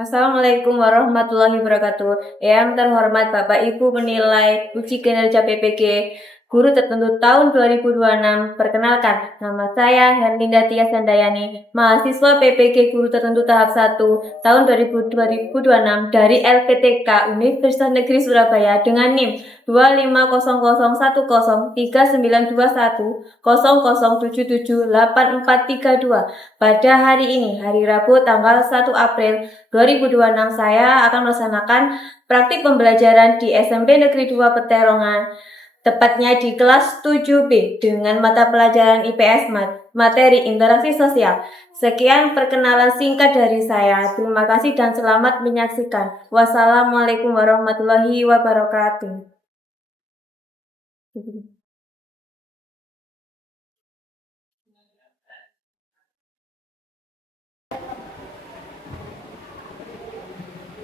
Assalamualaikum warahmatullahi wabarakatuh. Yang terhormat Bapak Ibu penilai uji kinerja PPG Guru Tertentu tahun 2026. Perkenalkan, nama saya Herlinda Tias Handayani, mahasiswa PPG Guru Tertentu tahap 1 tahun 2026 dari LPTK Universitas Negeri Surabaya dengan NIM 25001392100778432. Pada hari ini, hari Rabu tanggal 1 April 2026, saya akan melaksanakan praktik pembelajaran di SMP Negeri 2 Peterongan, tepatnya di kelas 7B dengan mata pelajaran IPS materi interaksi sosial. Sekian perkenalan singkat dari saya. Terima kasih dan selamat menyaksikan. Wassalamualaikum warahmatullahi wabarakatuh.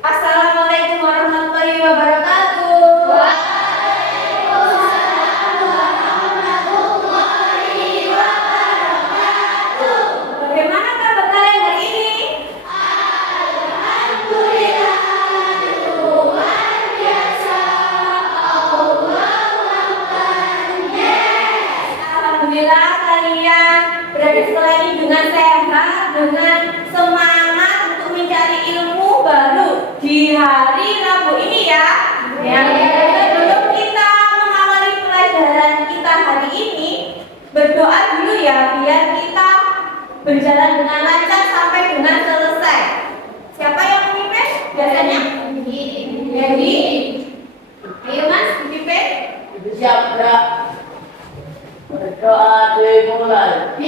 Assalamualaikum warahmatullahi wabarakatuh. Bagaimana kabar kalian hari ini? Alhamdulillah kalian berada di sekolah ini dengan sehat, dengan semangat untuk mencari ilmu baru di hari Rabu ini ya. Sebelum kita mengawali pelajaran kita hari ini, berdoa dulu ya biar kita berjalan dengan lancar sampai dengan selesai. Siapa yang memimpin? Biasanya? Jadi, ayo Mas, dipimpin. Siap, Kak. Berdoa dimulai.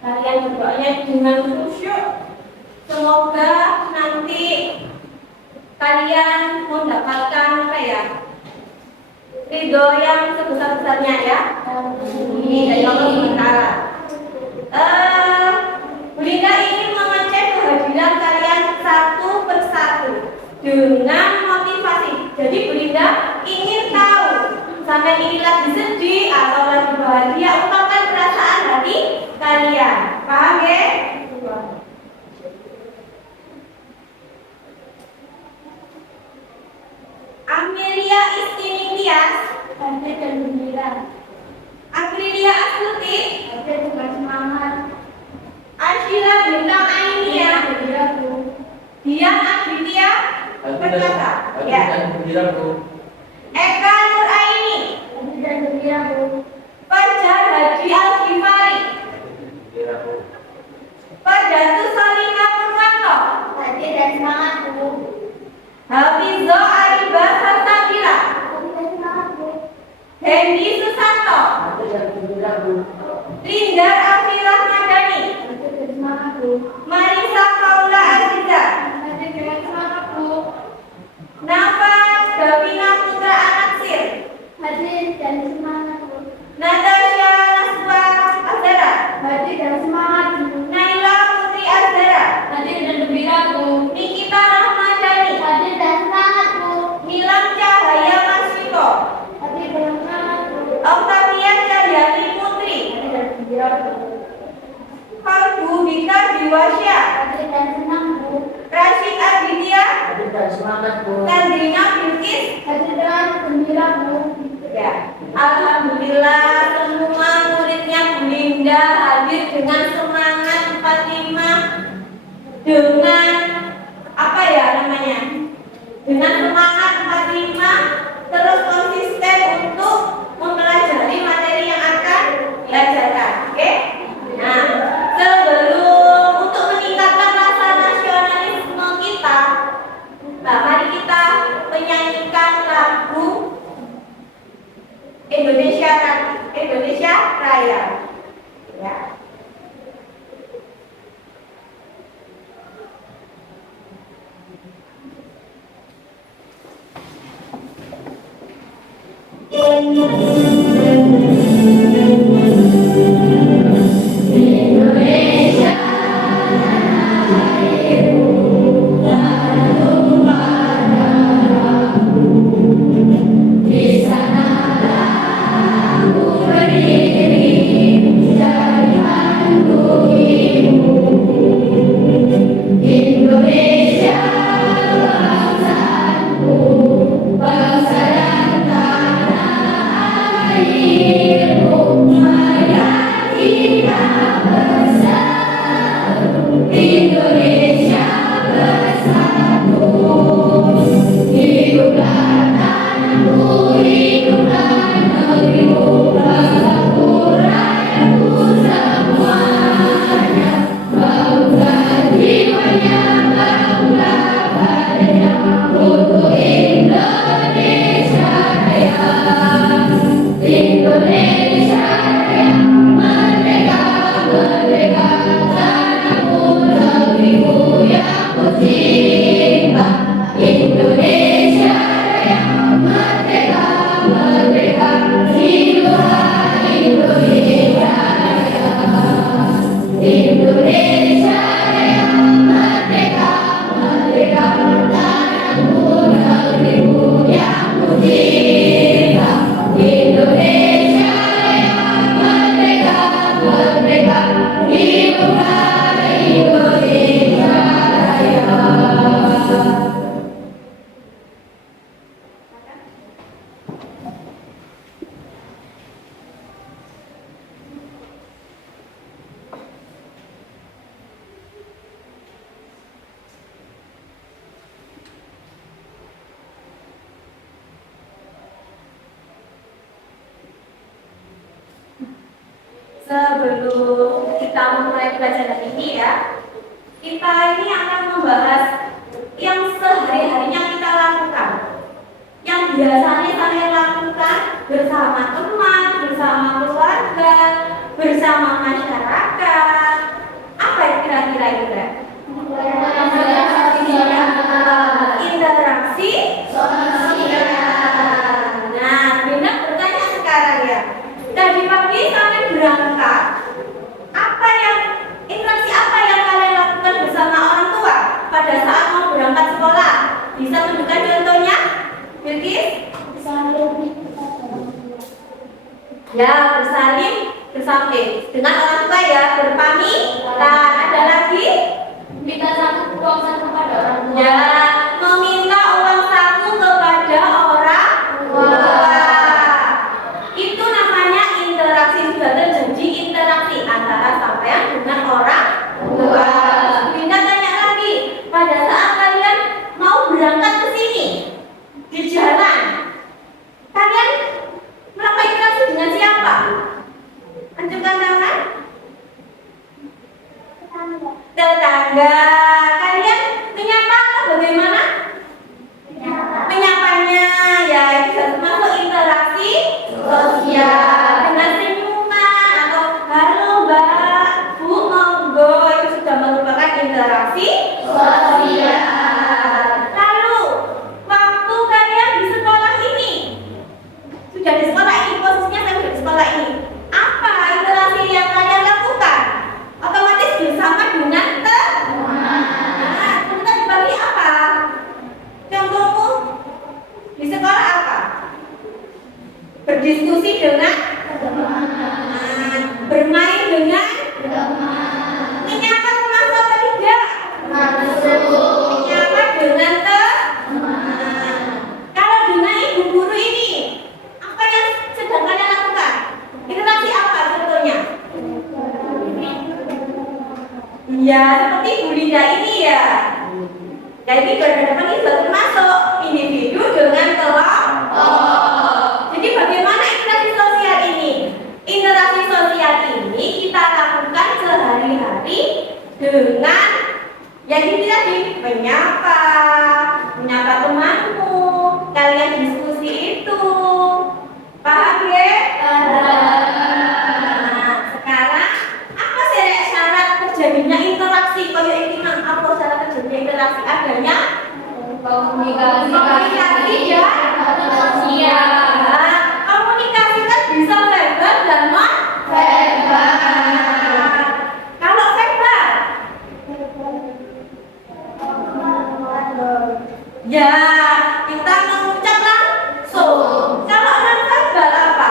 Kalian berdoanya dengan khusyuk. Semoga nanti kalian mendapatkan ridho yang sebesar-besarnya ya. Ini dari Allah sementara. Bu Linda ingin mengecek kehadiran kalian satu persatu dengan motivasi. Jadi Bu Linda ingin tahu sampai ini lagi sedih atau lagi bahagia, ungkapkan perasaan hati kalian. Paham ya? Amelia Istini Tias, bahagia dan gembira. Aprilia Astuti, berkata. Hadir Ya. dan gembira, Bu. Eka Nuraini. Hadir dan gembira, Bu. Fajar Haji Al-Ghifari. Gembira, Bu. Fadatu Salina Purwanto. Hadir dan semangat, Bu. Hafizo Ariba Salsabila. Hadir dan semangat, Bu. Hendy Susanto. Hadir dan gembira, Bu. Rindar Afirah Madani. Hadir dan semangat, Bu. Marisa Paula Aziza. Hadir dengan semangat, Bu. Nafa Davina Putra Anaksir. Hadir dan semangat, Bu. Natasha Naswa Azhara. Hadir dan semangat, Bu. Naila Putri Azhara. Hadir dan gembira, Bu. Nikita Rahmadani. Hadir dan semangat, Bu. Nilam Cahaya Maswiko. Hadir dengan semangat, Bu. Octavia Cahyani Putri. Hadir dan gembira, Bu. Kalbu Bika Diwasya. Hadir dan senang, Bu. Rashid Aditya. Hadir dan semangat, Bu. Nandrina Bilkis. Hadir dengan gembira, Bu. Ya, alhamdulillah semua muridnya Bu Linda hadir dengan semangat 45, dengan apa ya namanya? Dengan semangat 45, terus konsisten untuk mempelajari materi yang akan diajarkan. Oke? Nah, sebelum untuk meningkatkan rasa nasionalisme kita, nah, mari kita menyanyikan lagu Indonesia Raya. Ya. Sebelum kita memulai pelajaran ini ya, kita ini akan membahas yang sehari-harinya kita lakukan, yang biasanya saya lakukan bersama teman, bersama keluarga, bersama masyarakat. Apa kira-kira itu? Interaksi sosial. Nah, Bina bertanya sekarang ya. Tadi pagi kalian berangkat. Interaksi apa yang kalian lakukan bersama orang tua pada saat mau berangkat sekolah? Bisa tunjukkan contohnya? Bilkis? Ya, bersalim, bersamping dengan orang tua ya, berpamitan. Ada lagi? Minta satu uang satu pada orang tua. Ya, meminta uang saku kepada orang tua. Itu namanya interaksi, sudah terjadi interaksi antara sampean dengan orang tua. Bunda tanya lagi, pada saat kalian mau berangkat ke sini tetangga. Kalian menyapa atau bagaimana? Menyapanya ya itu termasuk interaksi sosial dengan senyuman atau halo mbak, bu monggo, itu sudah merupakan interaksi sosial. Lalu waktu kalian di sekolah ini, sudah di sekolah ini, posisinya saya sudah di sekolah ini, apa interaksi yang kalian lakukan? Otomatis bersama dengan teman. Nah, kita dibagi apa? Contohmu di sekolah apa? Berdiskusi dengan teman, bermain dengan teman, menyapa termasuk apa tidak? Menyapa dengan teman. Kalau dengan ibu guru ini, apa yang sedang kalian lakukan? Interaksi apa contohnya? Ya, seperti Bu Linda ini ya. Jadi berhadapan itu termasuk individu dengan kelompok. Jadi bagaimana interaksi sosial ini? Interaksi sosial ini kita lakukan sehari-hari dengan yang ini tadi menyapa temanmu, kalian diskusi itu. Paham ya? Nah, sekarang apa sih syarat terjadinya interaksi? Kalau ini apa syarat terjadinya interaksi? Adanya komunikasi ya, sosial. Nah, komunikasi kan bisa verbal dan non verbal. Kalau verbal, ya kita mengucap langsung. Kalau non verbal apa?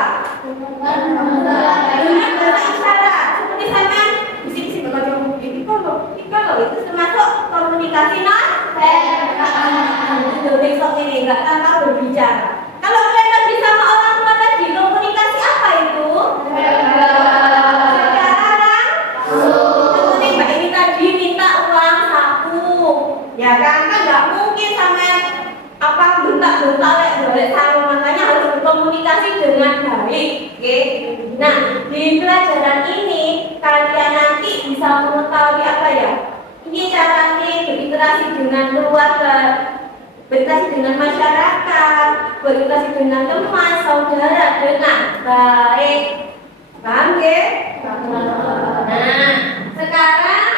Dengan bahasa isyarat. Seperti saya bisik-bisik kalau ini kalau itu termasuk komunikasi non verbal. Besok ini nggak tanpa berbicara. Kalau kalian lagi sama orang tua tadi komunikasi apa itu? Sekarang seperti mbak ini tadi minta uang saku, ya kan nggak mungkin sama apa bentak-bentak balik sarung, makanya harus berkomunikasi dengan baik. Oke. Nah di pelajaran ini kalian nanti bisa mengetahui apa ya? Ini caranya berinteraksi dengan keluarga, berinteraksi dengan masyarakat, berinteraksi dengan teman, saudara dengan baik. Paham ya? Nah, sekarang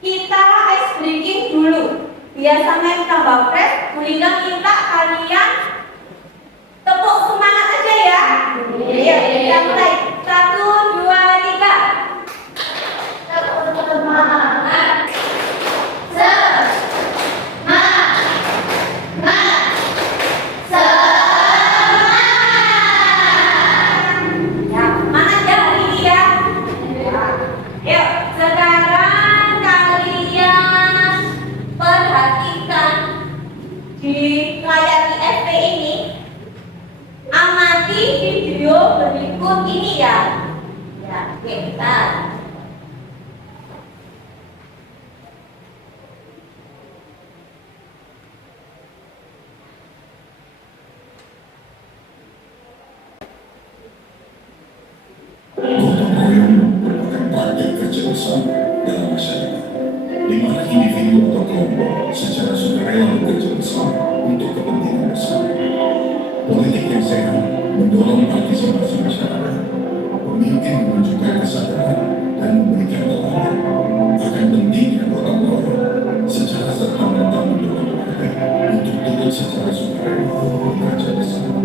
kita ice breaking dulu. Biasanya kita bapres, Bu Linda minta kalian tepuk semangat aja ya. Iya, kita mulai. 1, 2, 3. Tepuk semangat. Di layar IFP ini amati video berikut ini ya. Ya, oke kita. Gotong royong merupakan praktik kerja bersama dalam masyarakat, di mana individu atau kelompok secara sukarela bekerja bersama untuk kepentingan bersama. Politik yang sehat mendorong partisipasi masyarakat. Pemimpin menunjukkan kesadaran dan memberikan teladan akan pentingnya gotong royong secara serta-merta mendorong warga untuk turut secara sukarela bekerja bersama.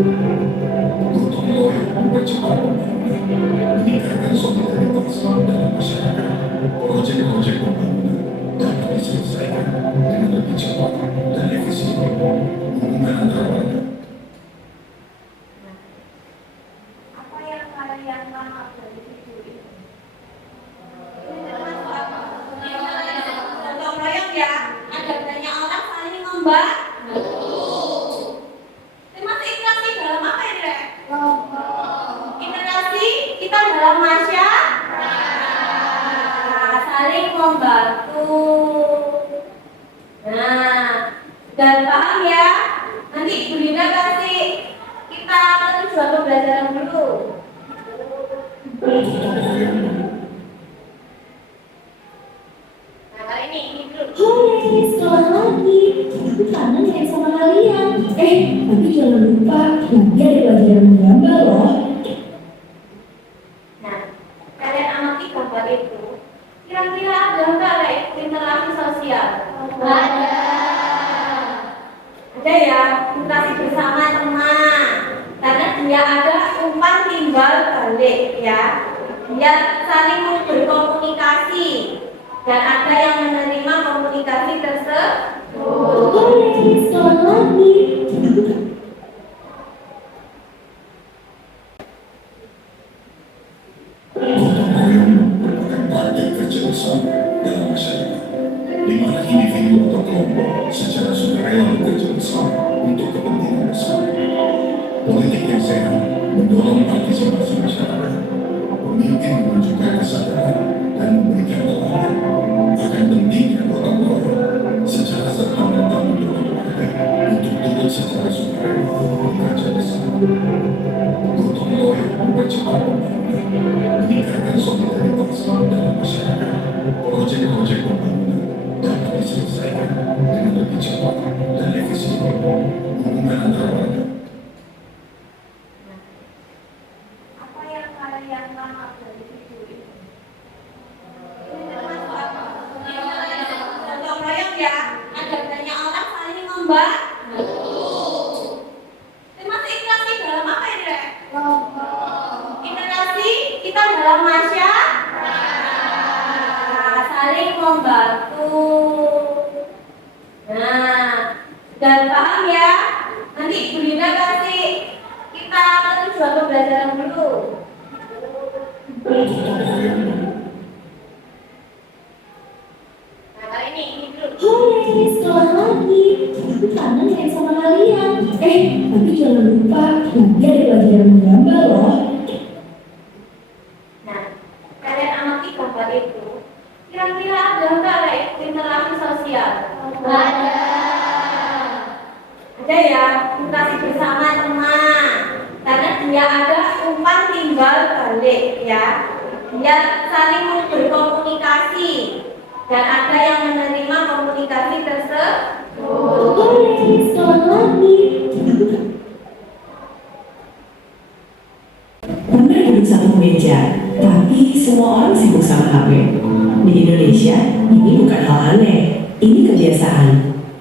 Gotong royong mempercepat pembangunan, meningkatkan solidaritas dalam masyarakat. Proyek-proyek pembangunan dapat diselesaikan dengan lebih cepat dan efisien. Hubungan antara warga. Apa yang kalian paham dari video ini? Ini termasuk apa? Gotong royong ya. Ada banyak orang saling membantu. Termasuk interaksi dalam apa ya, Dek? Interaksi kita dalam masyarakat, saling membantu. Nah, dan paham ya? Nanti Ibu Linda kasih kita tujuan pembelajaran dulu. Gotong royong itu, kira-kira ada nggak kayak interaksi sosial? Ada. Ada ya, interaksi bersama teman. Karena dia ada umpan timbal balik ya. Dia saling berkomunikasi dan ada yang menerima komunikasi tersebut. Gotong royong merupakan praktik kerja bersama dalam masyarakat, di mana individu atau kelompok secara sukarela bekerja bersama untuk kepentingan bersama. Politik yang sehat mendorong partisipasi masyarakat. Pemimpin menunjukkan kesadaran dan memberikan teladan akan pentingnya gotong royong secara serta-merta mendorong warga untuk turut secara sukarela bekerja bersama. Gotong royong mempercepat pembangunan, meningkatkan solidaritas dalam masyarakat. Proyek-proyek pembangunan dapat diselesaikan dengan lebih cepat dan efisien. Hubungan antara warga. Apa yang kalian tangkap dari video ini? Ini termasuk apa? Gotong royong ya, ada banyak orang saling membantu. Termasuk interaksi dalam apa ini, Rek? Interaksi kita dalam masyarakat, saling membantu. Nah, dan paham ya? Nanti Bu Lina kasih kita tujuan pembelajaran dulu. Gotong royong Nah, kali ini dulu. Hai, selamat pagi. Aku kangen main sama kalian. Tapi jangan lupa nanti ada pelajaran menggambar loh. Nah, kalian amati gambar itu. Kira-kira ada nggak kayak interaksi sosial? Ada. Ada ya, interaksi bersama teman. Karena dia ada umpan timbal balik ya. Dia saling berkomunikasi dan ada yang menerima komunikasi tersebut. Hai, selamat pagi. Pernah duduk satu meja, tapi semua orang sibuk sama HP. Di Indonesia, ini bukan hal aneh, ini kebiasaan.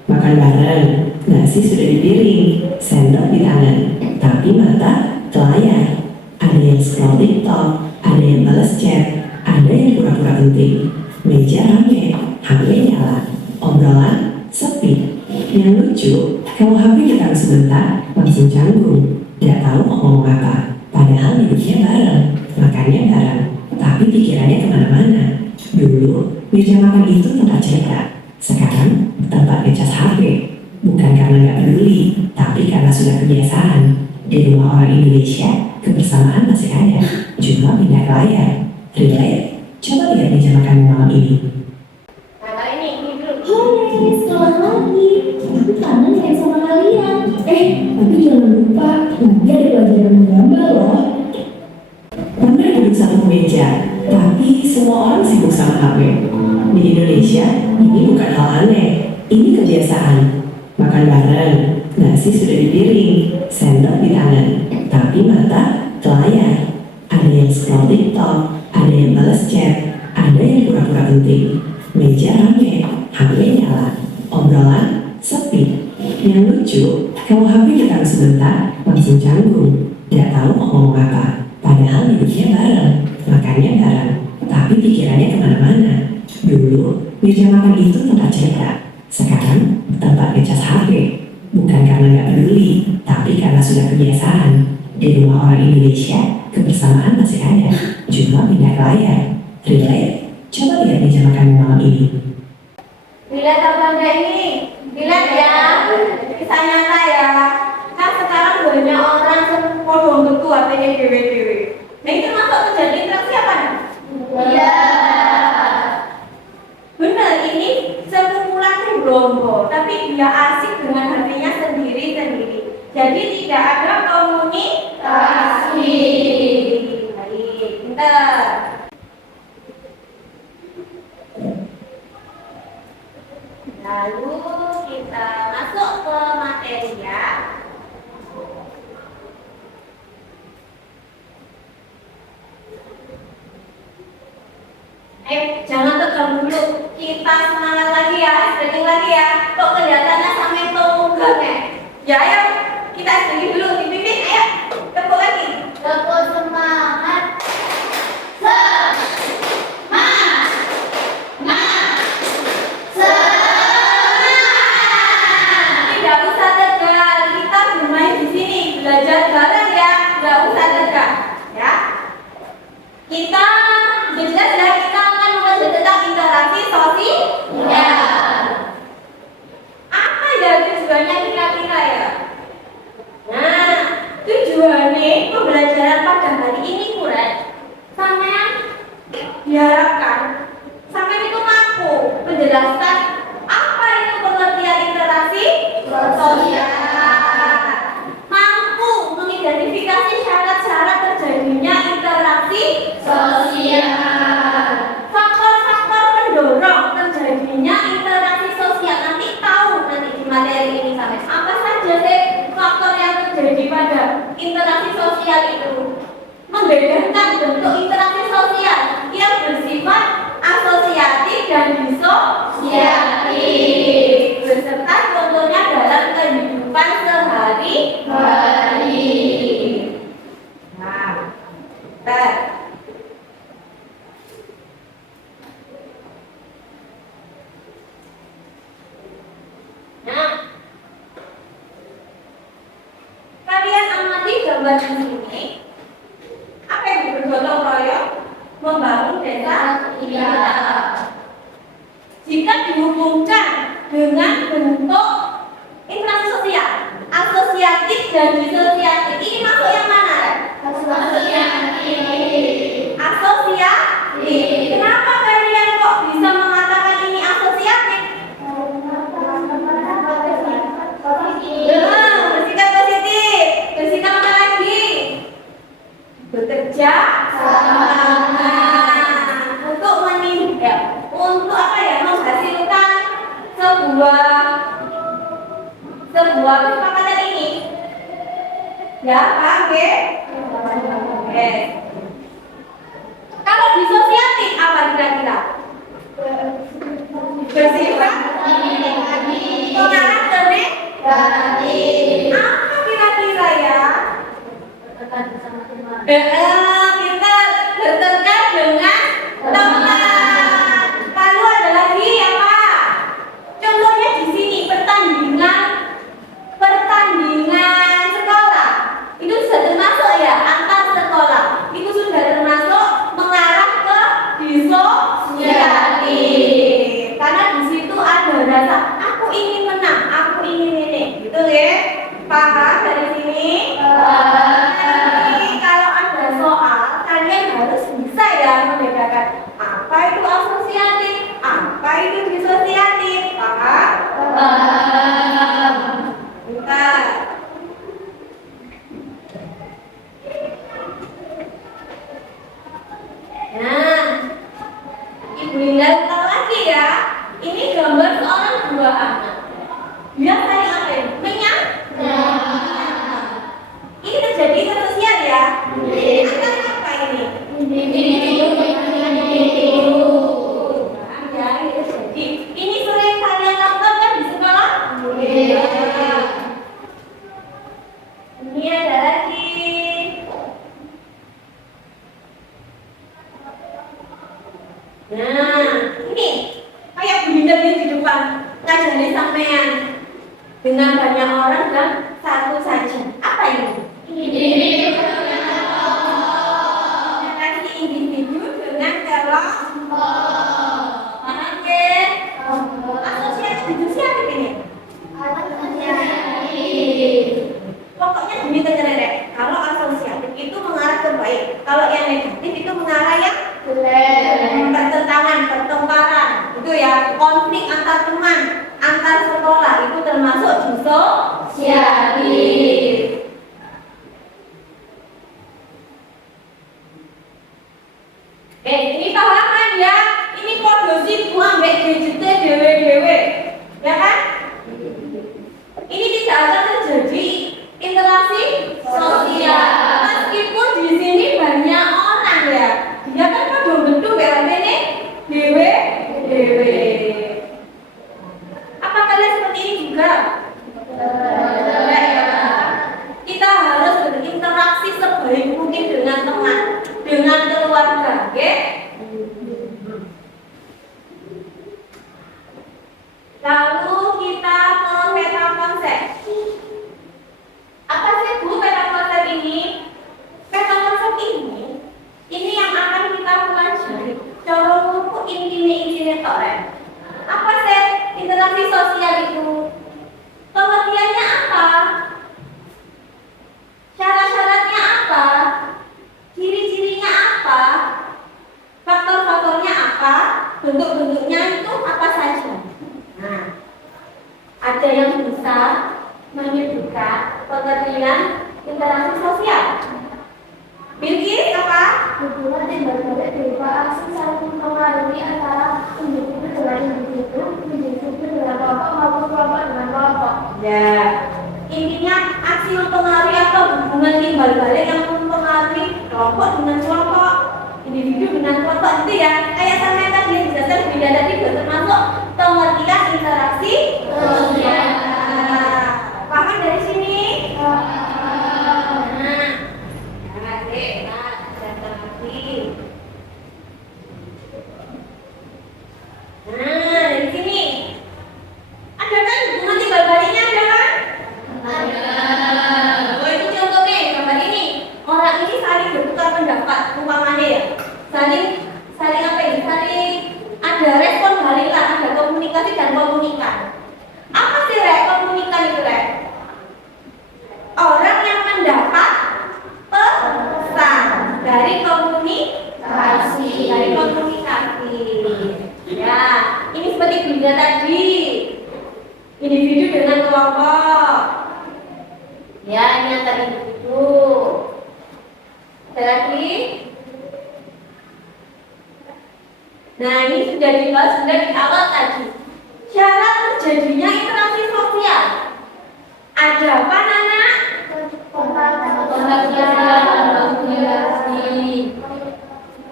Makan bareng, nasi sudah di piring, sendok di tangan, tapi mata ke layar. Ada yang scroll TikTok, ada yang balas chat, ada yang pura-pura penting. Meja rame, HP nyala, obrolan sepi. Yang lucu, kalau HP ditaruh sebentar, langsung canggung, tidak tahu mau ngomong apa. Padahal hidupnya bareng, makannya bareng, tapi pikirannya kemana-mana. Dulu, meja makan itu tempat cerita. Sekarang, tempat ngecas HP. Bukan karena nggak peduli, tapi karena sudah kebiasaan. Di rumah orang Indonesia, kebersamaan masih ada, cuma pindah ke layar. Relate? Coba lihat meja makan malam ini. Nah, kali ini dulu. Hai, selamat pagi. Aku kangen main sama kalian. Tapi jangan lupa nanti ada pelajaran menggambar loh. Pernah duduk satu meja, tapi semua orang sibuk sama HP. Di Indonesia, ini bukan hal aneh, ini kebiasaan. Makan bareng, nasi sudah di piring, sendok di tangan, tapi mata ke layar. Ada yang scroll TikTok, ada yang balas chat, ada yang pura-pura penting. Meja rame, HP nyala, obrolan sepi. Yang lucu, kalau HP ditaruh sebentar, langsung canggung, tidak tahu mau ngomong apa. Padahal hidupnya bareng, makannya bareng, tapi pikirannya kemana-mana. Dulu, meja makan itu tempat cerita. Sekarang, tempat ngecas HP. Bukan karena nggak peduli, tapi karena sudah kebiasaan. Di rumah orang Indonesia, kebersamaan masih ada, cuma pindah ke layar. Relate? Coba lihat meja makan malam ini. Dilihat apa enggak ini? Dilihat ya, kisah nyata ya. Kan sekarang banyak orang sepodong betul HP-nya dewe-dewe. Nah itu masuk terjadi interaksi apa nih? Iya. Benar, ini sekumpulan berombol, tapi dia asik dengan HP-nya sendiri-sendiri. Jadi tidak ada komunikasi. Baik, pintar. Lalu kita masuk ke materi ya. Jangan tegang dulu. Kita semangat lagi ya, stretching lagi ya. Kok kelihatannya sampai tunggang ya? Ya ayo, kita stretching dulu. Dipimpin, ayo. Tepuk lagi. Tepuk semangat. Tidak usah tegang. Kita bermain di sini, belajar bareng ya. Tidak usah tegang, ya. Kita jelas ya, kita akan belajar tentang interaksi sosial. Apa ya tujuannya kira-kira ya? Nah, tujuannya pembelajaran pada hari ini kurang sampean diharapkan sampai itu mampu menjelaskan apa itu pengertian interaksi sosial, mampu mengidentifikasi syarat-syarat terjadinya interaksi Sosial. faktor-faktor pendorong terjadinya interaksi sosial. Nanti tahu nanti di materi ini sampai apa saja sih faktor yang terjadi pada interaksi sosial itu. Membedakan bentuk interaksi sosial yang bersifat asosiatif dan disosiatif, beserta contohnya dalam kehidupan sehari-hari. Nah, kalian amati gambar di sini. Apa yang bergotong royong membangun desa kita. Jika dihubungkan dengan bentuk interaksi sosial, asosiatif dan disosiatif, ini masuk yang mana? Asosiatif. Kenapa kalian kok bisa mengatakan ini asosiatif? Bersikap positif. Bersikap apa lagi? Bekerja sama untuk untuk apa ya, menghasilkan sebuah kesepakatan ini. Ya, paham ya? Oke. Kalau disosiatif apa kira-kira? Bersifat mengarah ke negatif. Apa kira-kira ya? Kita bertengkar dengan teman. Lalu ada lagi apa? Contohnya di sini pertandingan sekolah. Itu sudah termasuk ya, antar sekolah. Itu sudah termasuk mengarah ke disosiatif. Karena di situ ada rasa aku ingin menang, aku ingin ini, gitu ya. Paham dari sini? Kalau ada soal, kalian harus bisa ya membedakan apa itu asosiatif, apa itu disosiatif. Paham? Bentar. Nah, Ibu Linda tahu lagi ya. Ini gambar seorang dua anak. Dia saling apa ya? Ini terjadi sosial ya. Anak apa ini? Ya, ini terjadi. Ini sering kalian lakukan kan di sekolah? Ini ada lagi. Nah, ini kayak bunda di depan ngajari sampean dengan banyak orang dan satu saja. Apa ini? Interaksi individu dengan kelompok. Oke. Asosiatif disosiatif ini. Pokoknya demi tercerek. Kalau asosiatif itu mengarah ke baik. Kalau yang negatif itu mengarah yang pertentangan, pertengkaran. Itu ya, konflik antar teman, antar sekolah itu termasuk disosiatif. Ini paham kan ya? Ini kode sibuk ambek gadgetnya dewe-dewe. Ya kan? Ini tidak akan terjadi interaksi sosial. Meskipun di sini banyak orang ya. Dia kan kode bentuk ya ini bentuk-bentuknya itu apa saja? Nah, ada yang bisa menyebutkan pengertian interaksi sosial. Bilkis apa? Hubungan timbal balik berupa aksi saling mempengaruhi antara individu dengan individu dengan kelompok maupun kelompok dengan kelompok. Ya, intinya aksi mempengaruhi atau hubungan timbal balik yang mempengaruhi kelompok dengan kelompok, individu dengan kelompok itu ya. Kayak sama yang tadi yang dijelaskan di video tadi juga termasuk pengertian interaksi sosial. Paham dari sini? Nah, dari sini ada kan hubungan timbal baliknya, ada kan? Oh, itu contoh nih, gambar ini. Orang ini saling bertukar pendapat, umpamanya ya. Saling apa ini? Saling ada respon balik lah, ada komunikasi dan komunikan. Apa sih komunikan itu orang yang mendapat pesan dari komunikasi. Ya, ini seperti dunia tadi, individu dengan kelompok. Ya, ini antar individu. Ada lagi. Nah, ini sudah dibahas sudah di awal tadi. Cara terjadinya interaksi sosial. Ada apa, Nana? Kontak sosial.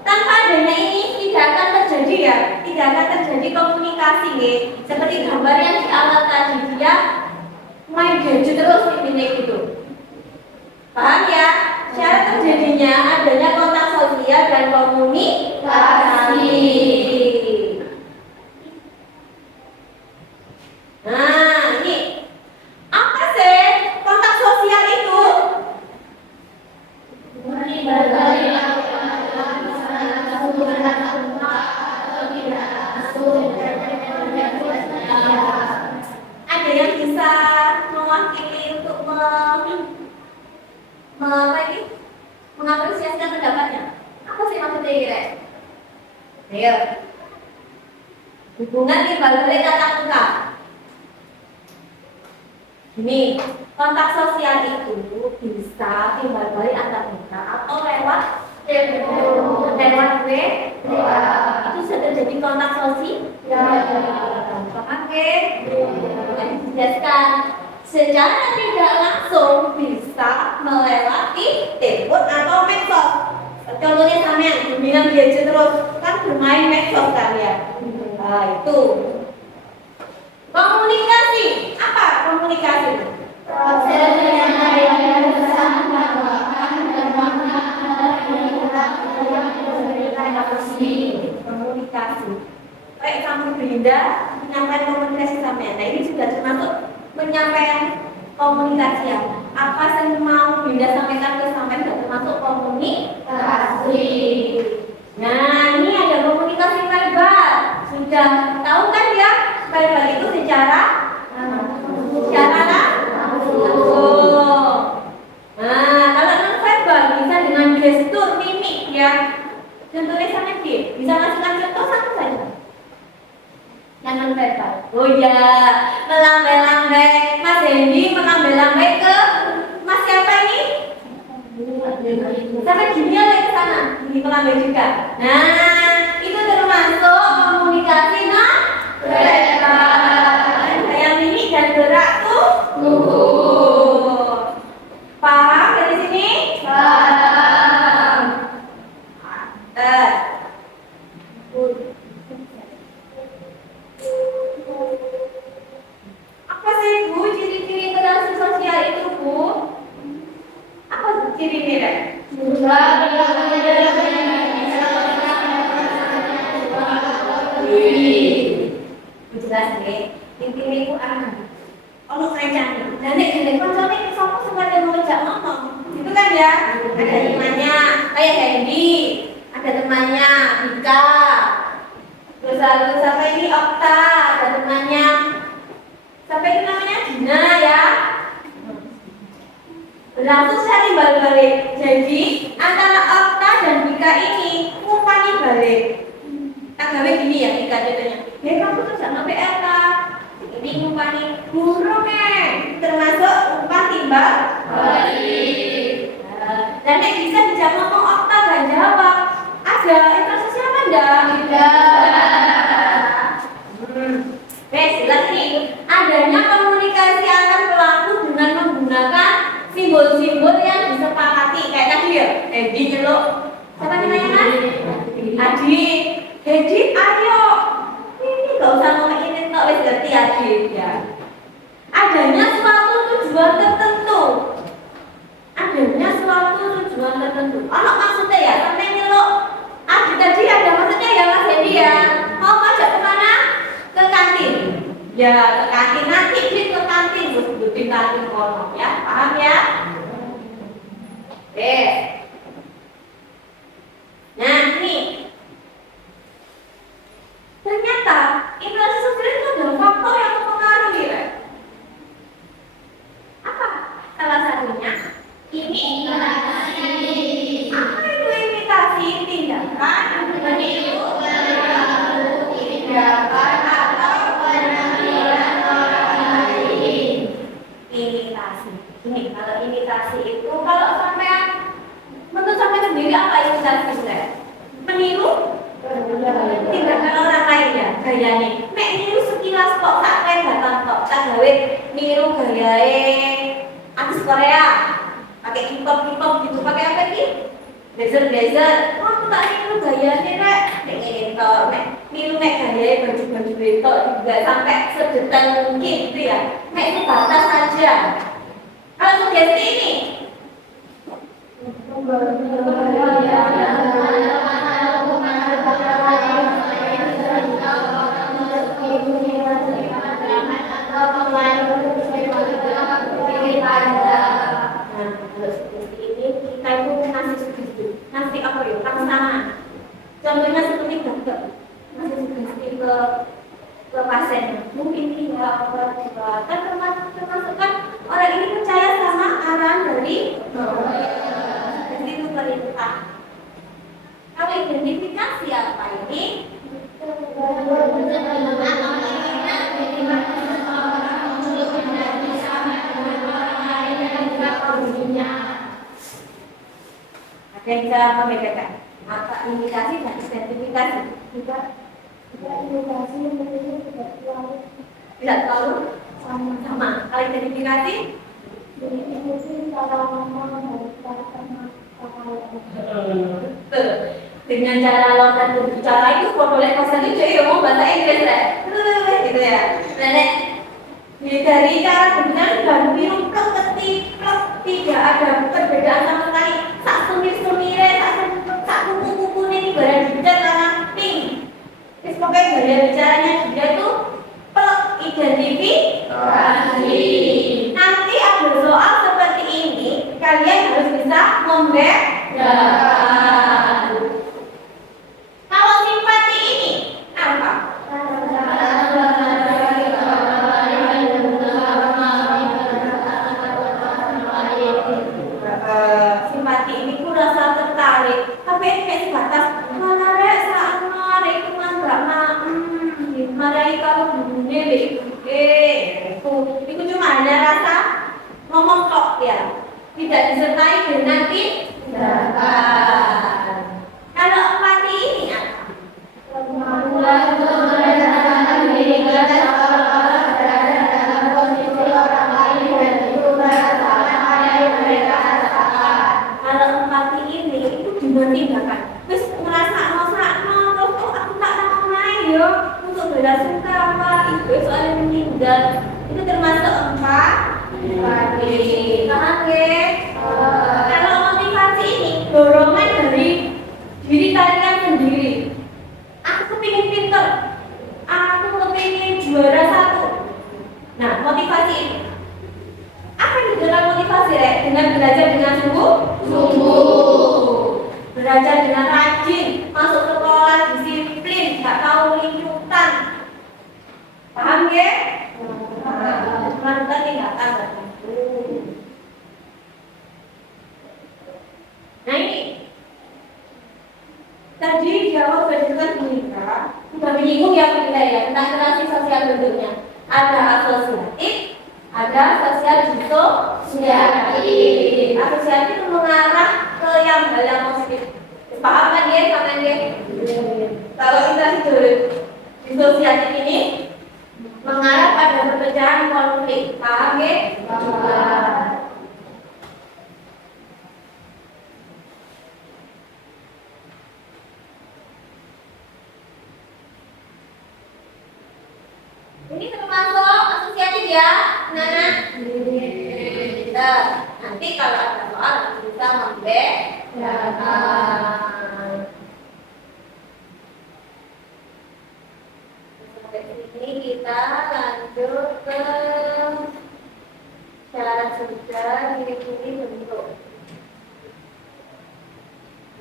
Tanpa adanya ini tidak akan terjadi ya, tidak akan terjadi komunikasi nih. Seperti gambar yang di awal tadi, dia main gadget terus ini gitu. Paham ya? Cara terjadinya adanya kontak sosial dan komunikasi. Nah, ini apa sih kontak sosial itu? Ada yang bisa mewakili untuk mengapresiasikan pendapatnya? Apa sih maksudnya kira? Ayo. Hubungan timbal balik tatap muka. Ini kontak sosial itu bisa timbal balik tatap muka atau lewat web. Itu sudah terjadi kontak sosial. Oke, dijelaskan secara tidak langsung bisa melewati telepon atau medsos. Contohnya sama yang bilang gadget terus kan bermain medsos kan ya. Nah itu komunikasi. Apa komunikasi? Proses penyampaian pesan komunikasi. Kayak kamu Belinda menyampaikan komunikasi sampean. Nah ini juga termasuk penyampaian komunikasi ya. Apa yang mau Belinda sampaikan ke sampean juga termasuk komunikasi. Nah ini ada komunikasi verbal. Sudah tahu kan ya verbal itu secara langsung. Nah kalau non verbal bisa dengan gestur, mimik ya. Contohnya sama dia, bisa masukkan contoh satu saja. Yang non verbal. Oh ya, melambai-lambai. Mas Hendy melambai-lambai ke Mas siapa ini? Sampai gini lagi ke sana, ini melambai juga. Nah, itu termasuk komunikasi non verbal. Kayak mimik dan gerak tuh. Paham dari sini? Paham. Apa sih Bu ciri-ciri interaksi sosial itu Bu? Apa ciri-ciri? Jelas nih, intinya itu ono rencana. Dan nek koncone sapa sing ada mau ngajak ngomong. Itu kan ya, ada temannya kayak Hendy, ada temannya Bika. Terus siapa ini Okta, ada temannya. Siapa itu namanya Dina ya. Langsung saya timbal balik. Jadi antara Okta dan Bika ini ngupani balik. Tak gawe gini ya, Ada. Interaksi siapa enggak? Jelas nih. Adanya komunikasi antar pelaku dengan menggunakan simbol-simbol yang disepakati. Kayak tadi ya, Edi nyeluk. Siapa namanya Mas? Adi. Edi, ayo. Ini nggak usah ngomong ini, kok wis ngerti Adi ya. Adanya suatu tujuan tertentu. Anak maksudnya ya, sampai nyeluk. Adi tadi ada maksudnya ya Mas Edi ya. Mau ngajak kemana? Ke kantin. Ya, ke kantin nanti ke kantin, sebutin kantin kono ya. Paham ya? Oke. Nah, ini ternyata interaksi sosial itu ada faktor yang mempengaruhi. Apa? Salah satunya ini apa itu imitasi? Tindakan meniru, tindakan atau penampilan orang lain. Imitasi. Ini kalau imitasi itu kalau sampean menurut sampean sendiri apa imitasi sebenarnya? Meniru tindakan orang lain ya, gayanya. Mek niru sekilas kok sampai datang kok tak gawe niru gayae artis Korea. Pakai hip-hop gitu, pakai apa sih? Blazer. Oh, aku tak niru gayanya rek. Nek ngene to, mek niru mek gayae baju-baju betok juga sampai sedetail mungkin gitu ya. Mek itu batas saja. Kalau sugesti ini ngasih apa ya, pasangan. Contohnya seperti dokter ngasih sugesti ke pasien, mungkin tidak kan termasuk kan orang ini percaya sama arahan dari jadi itu perintah. Kalau identifikasi apa ini? Ada yang bisa membedakan apa indikasi dan identifikasi? Edukasi menurutnya Tidak terlalu sama. Kalau identifikasi? jadi mungkin cara ngomong dari cara Betul. Dengan cara lontar berbicara itu boleh pasal itu ya mau bahasa Inggris ya. Gitu ya. Nenek dari cara berbicara sudah biru ketik tidak ada perbedaan sama sekali. Sak sumir-sumire, sak kuku-kuku ini barang bicara ramping. Terus pokoknya gaya bicaranya dia tuh identifikasi. Nanti ada soal seperti ini, kalian harus bisa membedakan. Kalau simpati ini apa? Simpati ini ku rasa tertarik, tapi kayak sebatas mana rek saat marah itu kan gak marahi kalau bunyi itu cuma hanya rasa ngomong kok ya, tidak disertai dengan tindakan. Kalau empati ini apa? Kalau empati ini itu dengan tindakan. Terus ngerasa terus aku tak tahu main yo untuk bela sungkawa itu soalnya meninggal itu termasuk empati. Paham ya? Kalau motivasi ini dorongan dari diri kalian sendiri. Aku kepingin pinter, aku kepingin juara satu. Nah, motivasi ini apa yang dengan motivasi rek? Dengan belajar dengan sungguh, belajar dengan rajin, masuk sekolah disiplin, nggak tahu lingkupan. Paham ya? Mantap tindakan. Nah ini tadi jawab berdasarkan menikah sudah menyinggung ya kita ya tentang interaksi sosial bentuknya. Ada asosiatif, ada sosial disosiatif. Asosiatif itu mengarah ke hal yang positif. Paham kan dia? Paham dia? Kalau interaksi disosiatif ini mengarah pada perpecahan konflik. Paham ya? Ini termasuk asosiatif ya, Nana? Nanti kalau ada soal bisa membedakan. Sampai sini kita lanjut ke syarat sudah ciri-ciri bentuk.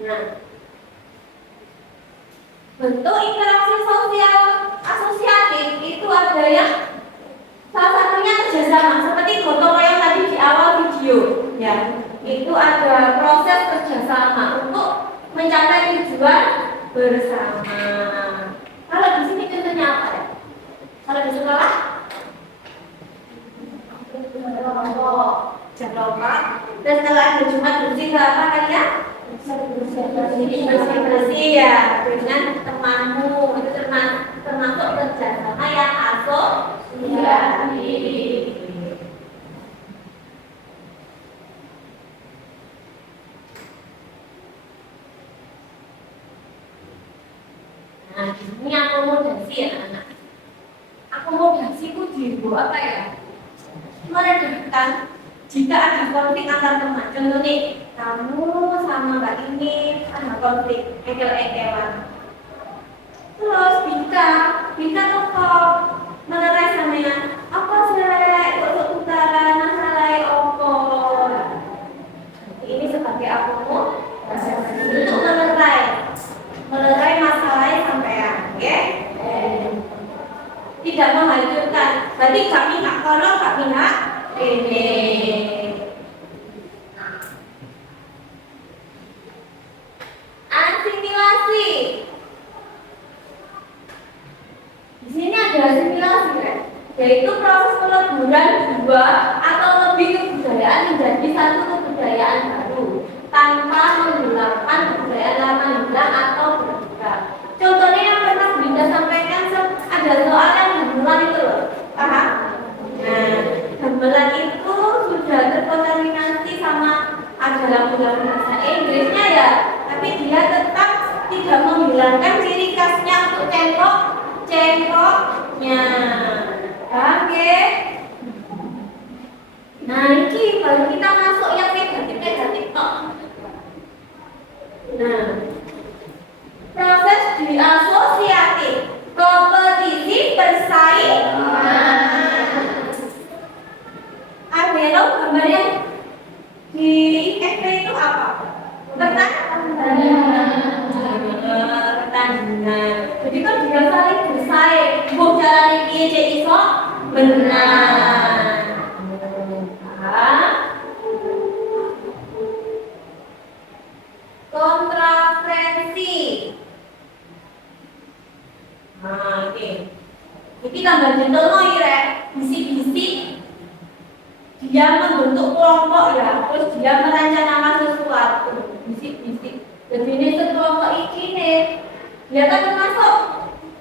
Nah, bentuk interaksi sosial asosiatif itu ada yang salah satunya kerjasama seperti gotong royong tadi di awal video ya, itu ada proses kerjasama untuk mencapai tujuan bersama. Kalau di sini contohnya apa ya? Kalau di sekolah jam 4 dan setelah ada Jumat bersih apa kalian? Bersih ya dengan temanmu, itu termasuk kerjasama yang asosiatif. Nah, ini akomodasi ya anak. Akomodasi itu dibuat apa ya? Meredahkan jika ada konflik antar teman. Contoh nih, kamu sama mbak ini ada konflik, ekel-ekelan. Terus Bika telepon melerai samanya, apa sih? Untuk utara masalah opo. Ini sebagai akomodasi untuk melerai masalahnya sampean, ya? Tidak menghancurkan. Berarti kami nak kono, kami nak ini. Asimilasi. Di sini ada asimilasi, kan? Yaitu proses peleburan dua atau lebih kebudayaan menjadi satu kebudayaan baru tanpa menghilangkan kebudayaan lama hilang atau berubah. Contohnya yang pernah Bunda sampaikan ada soal yang gamelan itu loh, paham? Nah, gamelan itu sudah terkontaminasi sama ada lagu-lagu bahasa Inggrisnya ya, tapi dia tetap tidak menghilangkan ciri khasnya untuk cengkoknya. Paham ya? Nah, ini kalau kita masuk yang negatif kok. Nah, proses diasosiatif, kompetisi bersaing. Ada lo gambarnya di FP itu apa? Pertandingan. Jadi kan dia saling bersaing. Buk jalan ini cek iso benar. Kontraferensi. Nah, oke. Jadi tambah jentel no ya, bisik-bisik. Dia membentuk kelompok ya, terus dia merencanakan sesuatu, bisik-bisik. Jadi ini sekelompok ini, dia kan termasuk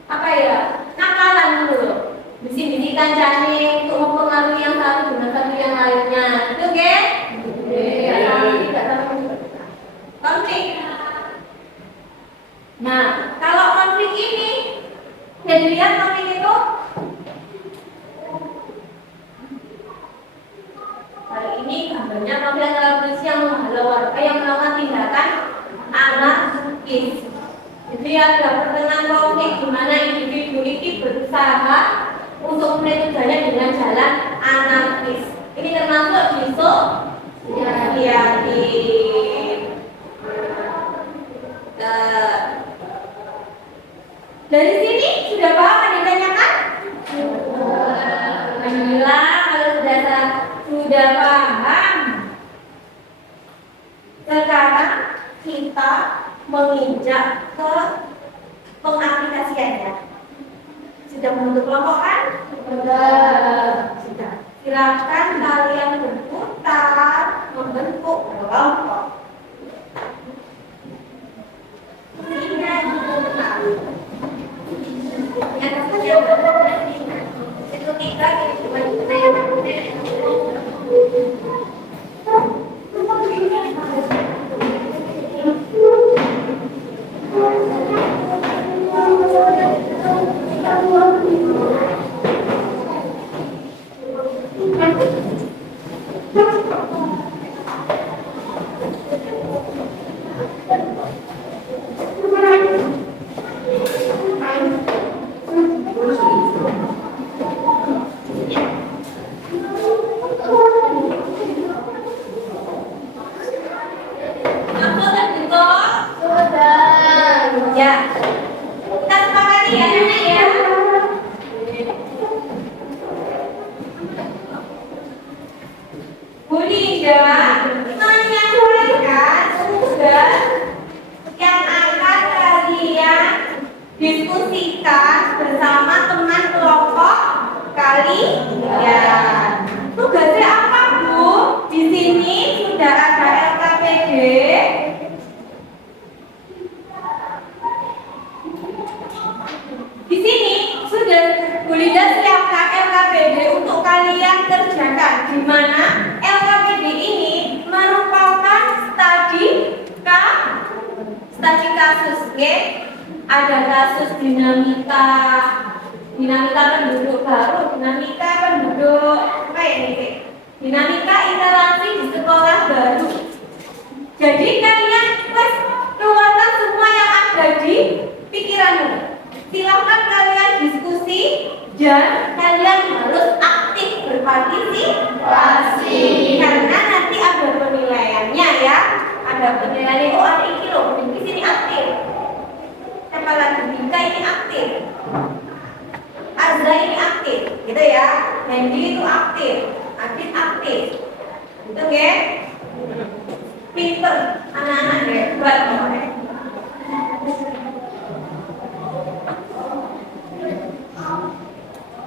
apa ya, nakalan dulu loh. Bisik-bisik kancane untuk mempengaruhi yang satu dengan satu yang lainnya, itu kan? Tidak tahu. Konflik. Nah, kalau konflik ini, jadi lihat konflik itu. Kali ini gambarnya konflik antara polisi yang menghalau warga yang melakukan tindakan anarkis. Jadi ada pertengahan konflik di mana individu ini berusaha untuk menyelesaikannya dengan jalan anarkis. Ini termasuk disosiatif. Dari sini sudah paham yang ditanyakan? Alhamdulillah kalau sudah paham. Sekarang kita menginjak ke pengaplikasiannya. Sudah membentuk kelompok kan? Sudah. Silakan kalian berputar membentuk kelompok. Ya, kita sepakati ya anak ya. Bu Linda menyampaikan tugas yang akan kalian diskusikan bersama teman kelompok kalian. Tugasnya apa, Bu? Di sini sudah ada LKPD. Di sini sudah Bu Linda siapkan LKPD untuk kalian kerjakan, di mana LKPD ini merupakan studi kasus, ya. Ada kasus dinamika penduduk baru, dinamika penduduk dinamika interaksi di sekolah baru. Jadi kalian keluarkan semua yang ada di pikiranmu. Silakan kalian diskusi dan kalian harus aktif berpartisipasi karena nanti ada penilaiannya ya. Ada penilaian oh ada ini loh, di sini aktif. Siapa lagi Bika ini aktif. Azra ini aktif, gitu ya. Hendy itu aktif, Adit aktif. Gitu ya. Pinter anak-anak hebat pokoknya.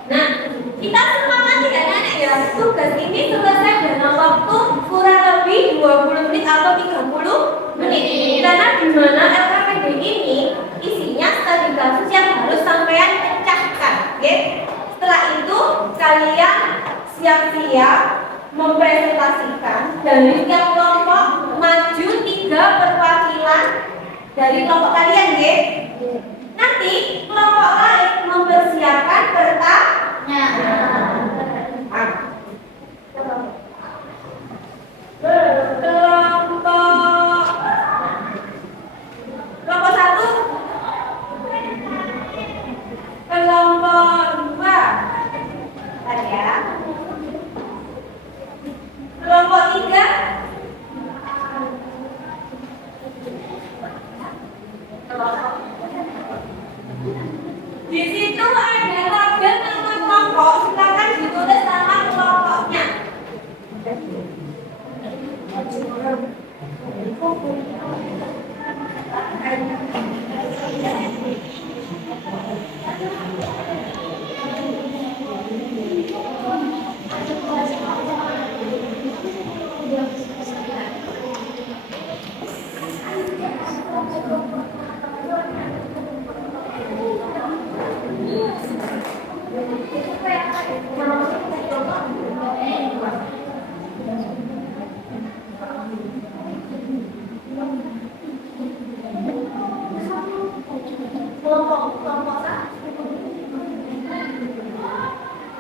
Nah, kita semangat ya anak ya. Tugas ini selesai dalam waktu kurang lebih 20 menit atau 30 menit. Karena di mana LKPD ini isinya studi kasus yang harus sampean pecahkan, oke? Setelah itu kalian siap-siap mempresentasikan dari setiap kelompok maju 3 perwakilan dari kelompok kalian, oke? Nanti kelompok lain mempersiapkan pertanyaan. Kelompok 1, kelompok 2, ya. Kelompok 3, di situ ada tabel nama kelompok, silakan ditulis nama kelompoknya.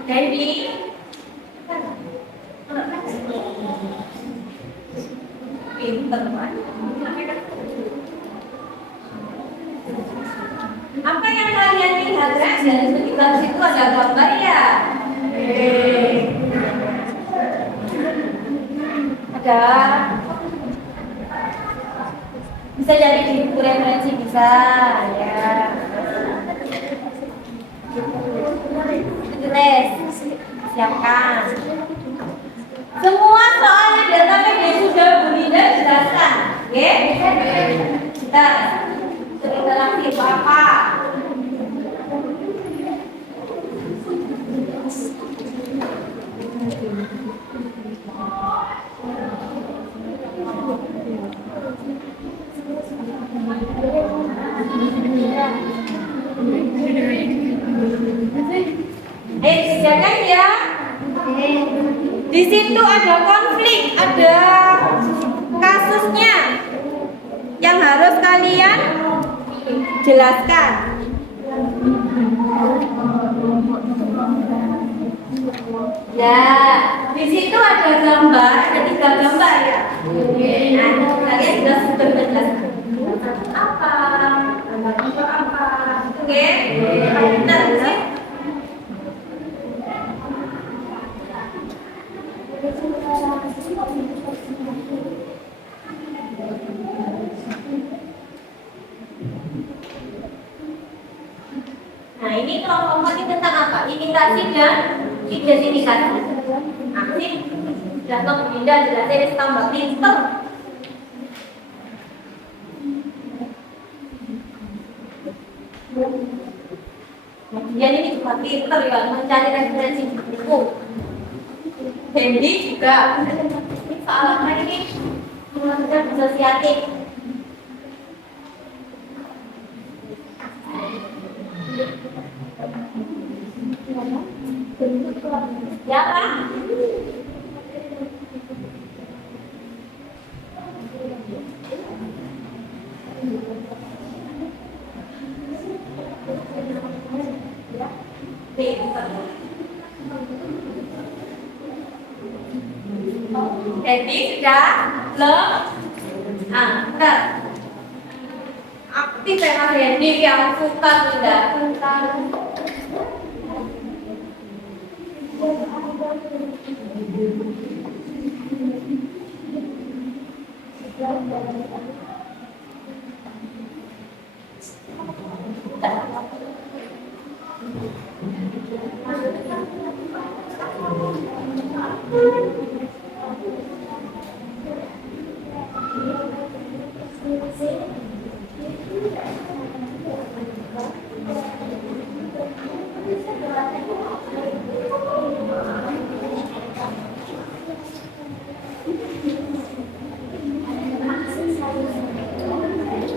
Debbie, pinter banget. Apa yang kalian lihat dari sekitar situ ada gambar ya? Ada. Bisa jadi di buku referensi bisa, ya. Tulis, siapkan. Semua soalnya database sudah Bu Linda jelaskan, oke? Kita cerita lagi apa? Jangan ya. Di situ ada konflik, ada kasusnya yang harus kalian jelaskan. Ya, di situ ada gambar, ada 3 gambar ya. Nah, kalian sudah menjelaskan apa? Gambar itu apa? Oke, benar sih. Nah, ini kelompok ini tentang apa? Imitasi dan identifikasi. Nah, ini sudah Bunda jelasin tambah pinter. Kemudian ini juga pinter ya mencari referensi buku. Hendy juga. Ini soal apa ini? Melakukan asosiatif. Ya Pak. Jadi sudah belum? Angkat. Aktif ya Mas Hendy yang suka sudah.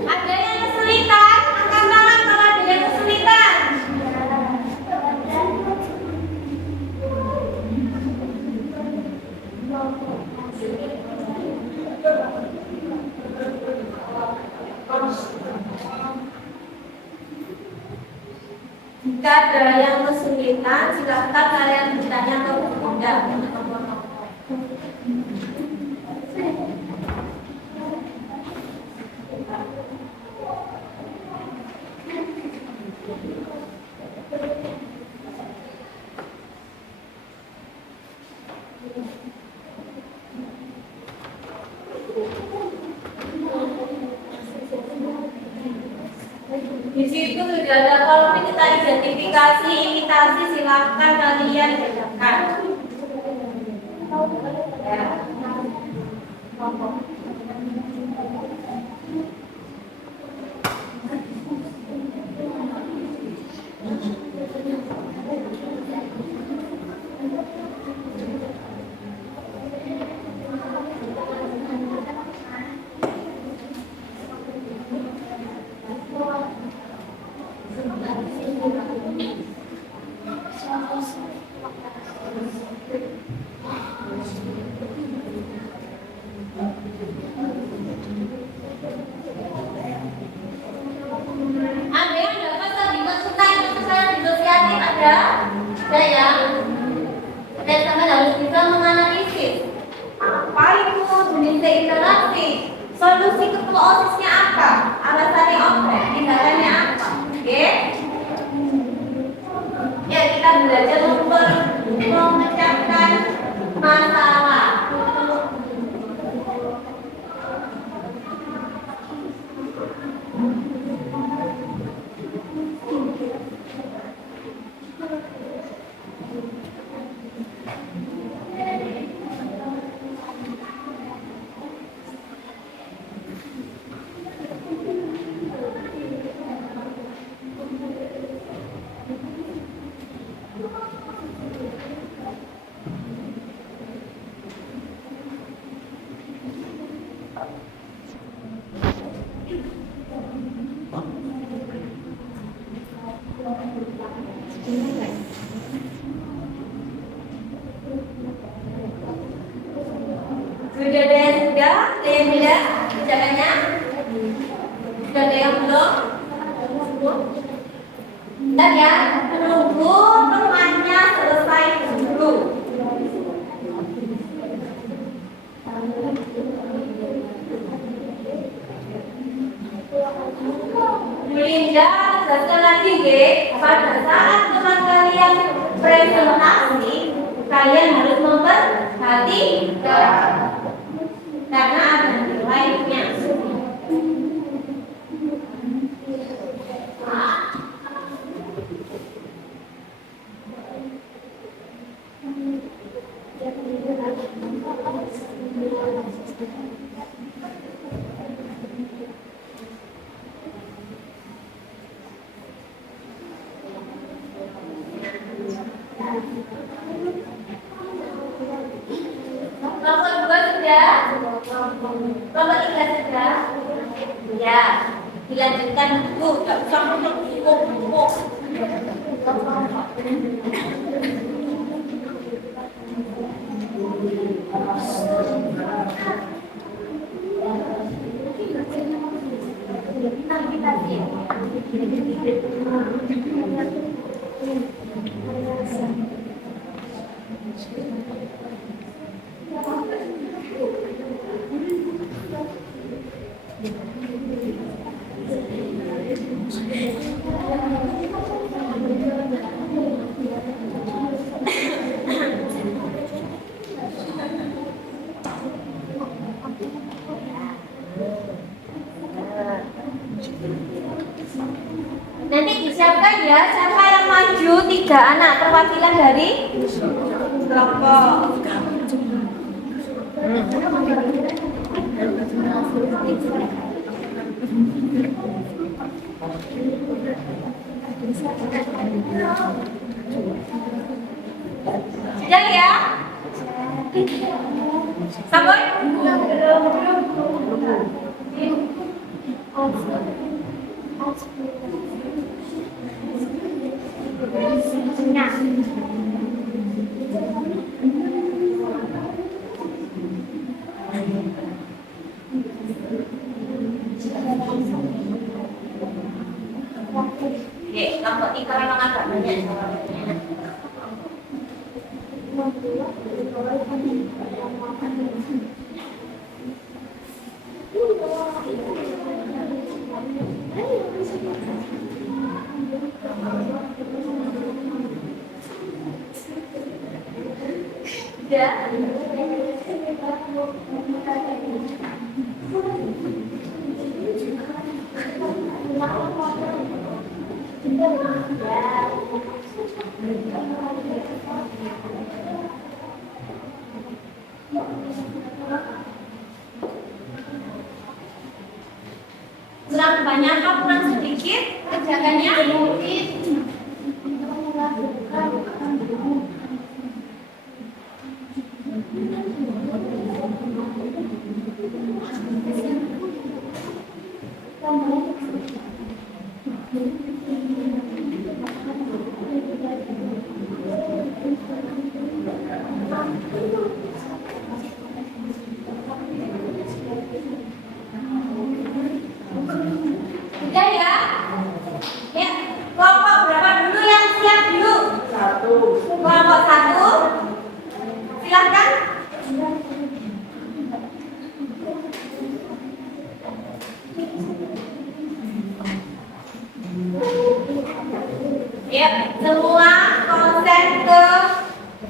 Ada yang kesulitan? Angkat tangan kalau ada yang kesulitan. Jika ada yang kesulitan, silakan kalian bertanya ke Bunda. Di situ sudah ada kolom kita identifikasi, imitasi, silakan kalian kerjakan. Ya. Ada yang dapat tadi konsultan disosiatif ada ya. Dan sampai harus bisa menganalisis apa itu jenis interaksi, solusi ketua osisnya apa, alasannya apa, tindakannya apa. Oke? Ya kita belajar memecahkan masalah. Sudah ada yang tidak kerjakannya? Sudah ada yang belum? Bentar ya, menunggu temannya selesai dulu. Linda, jelaskan lagi, Ge. Pada saat teman kalian presentasi, kalian harus memperhatikan karena ada nilainya. Kelompok 2 sudah? Kelompok 3 sudah? Ya, dilanjutkan dulu, nggak usah ngomong. Nanti disiapkan ya, siapa yang maju 3 anak perwakilan dari kelompok. Sudah ya? Sabun? Oke, kelompok 3 memang agak banyak jawabannya. Ya. Kurang banyak atau kurang sedikit kerjakannya? Sudah ya? Ya, kelompok berapa dulu yang siap dulu? 1. Kelompok 1. Silahkan. Ya, semua konsen ke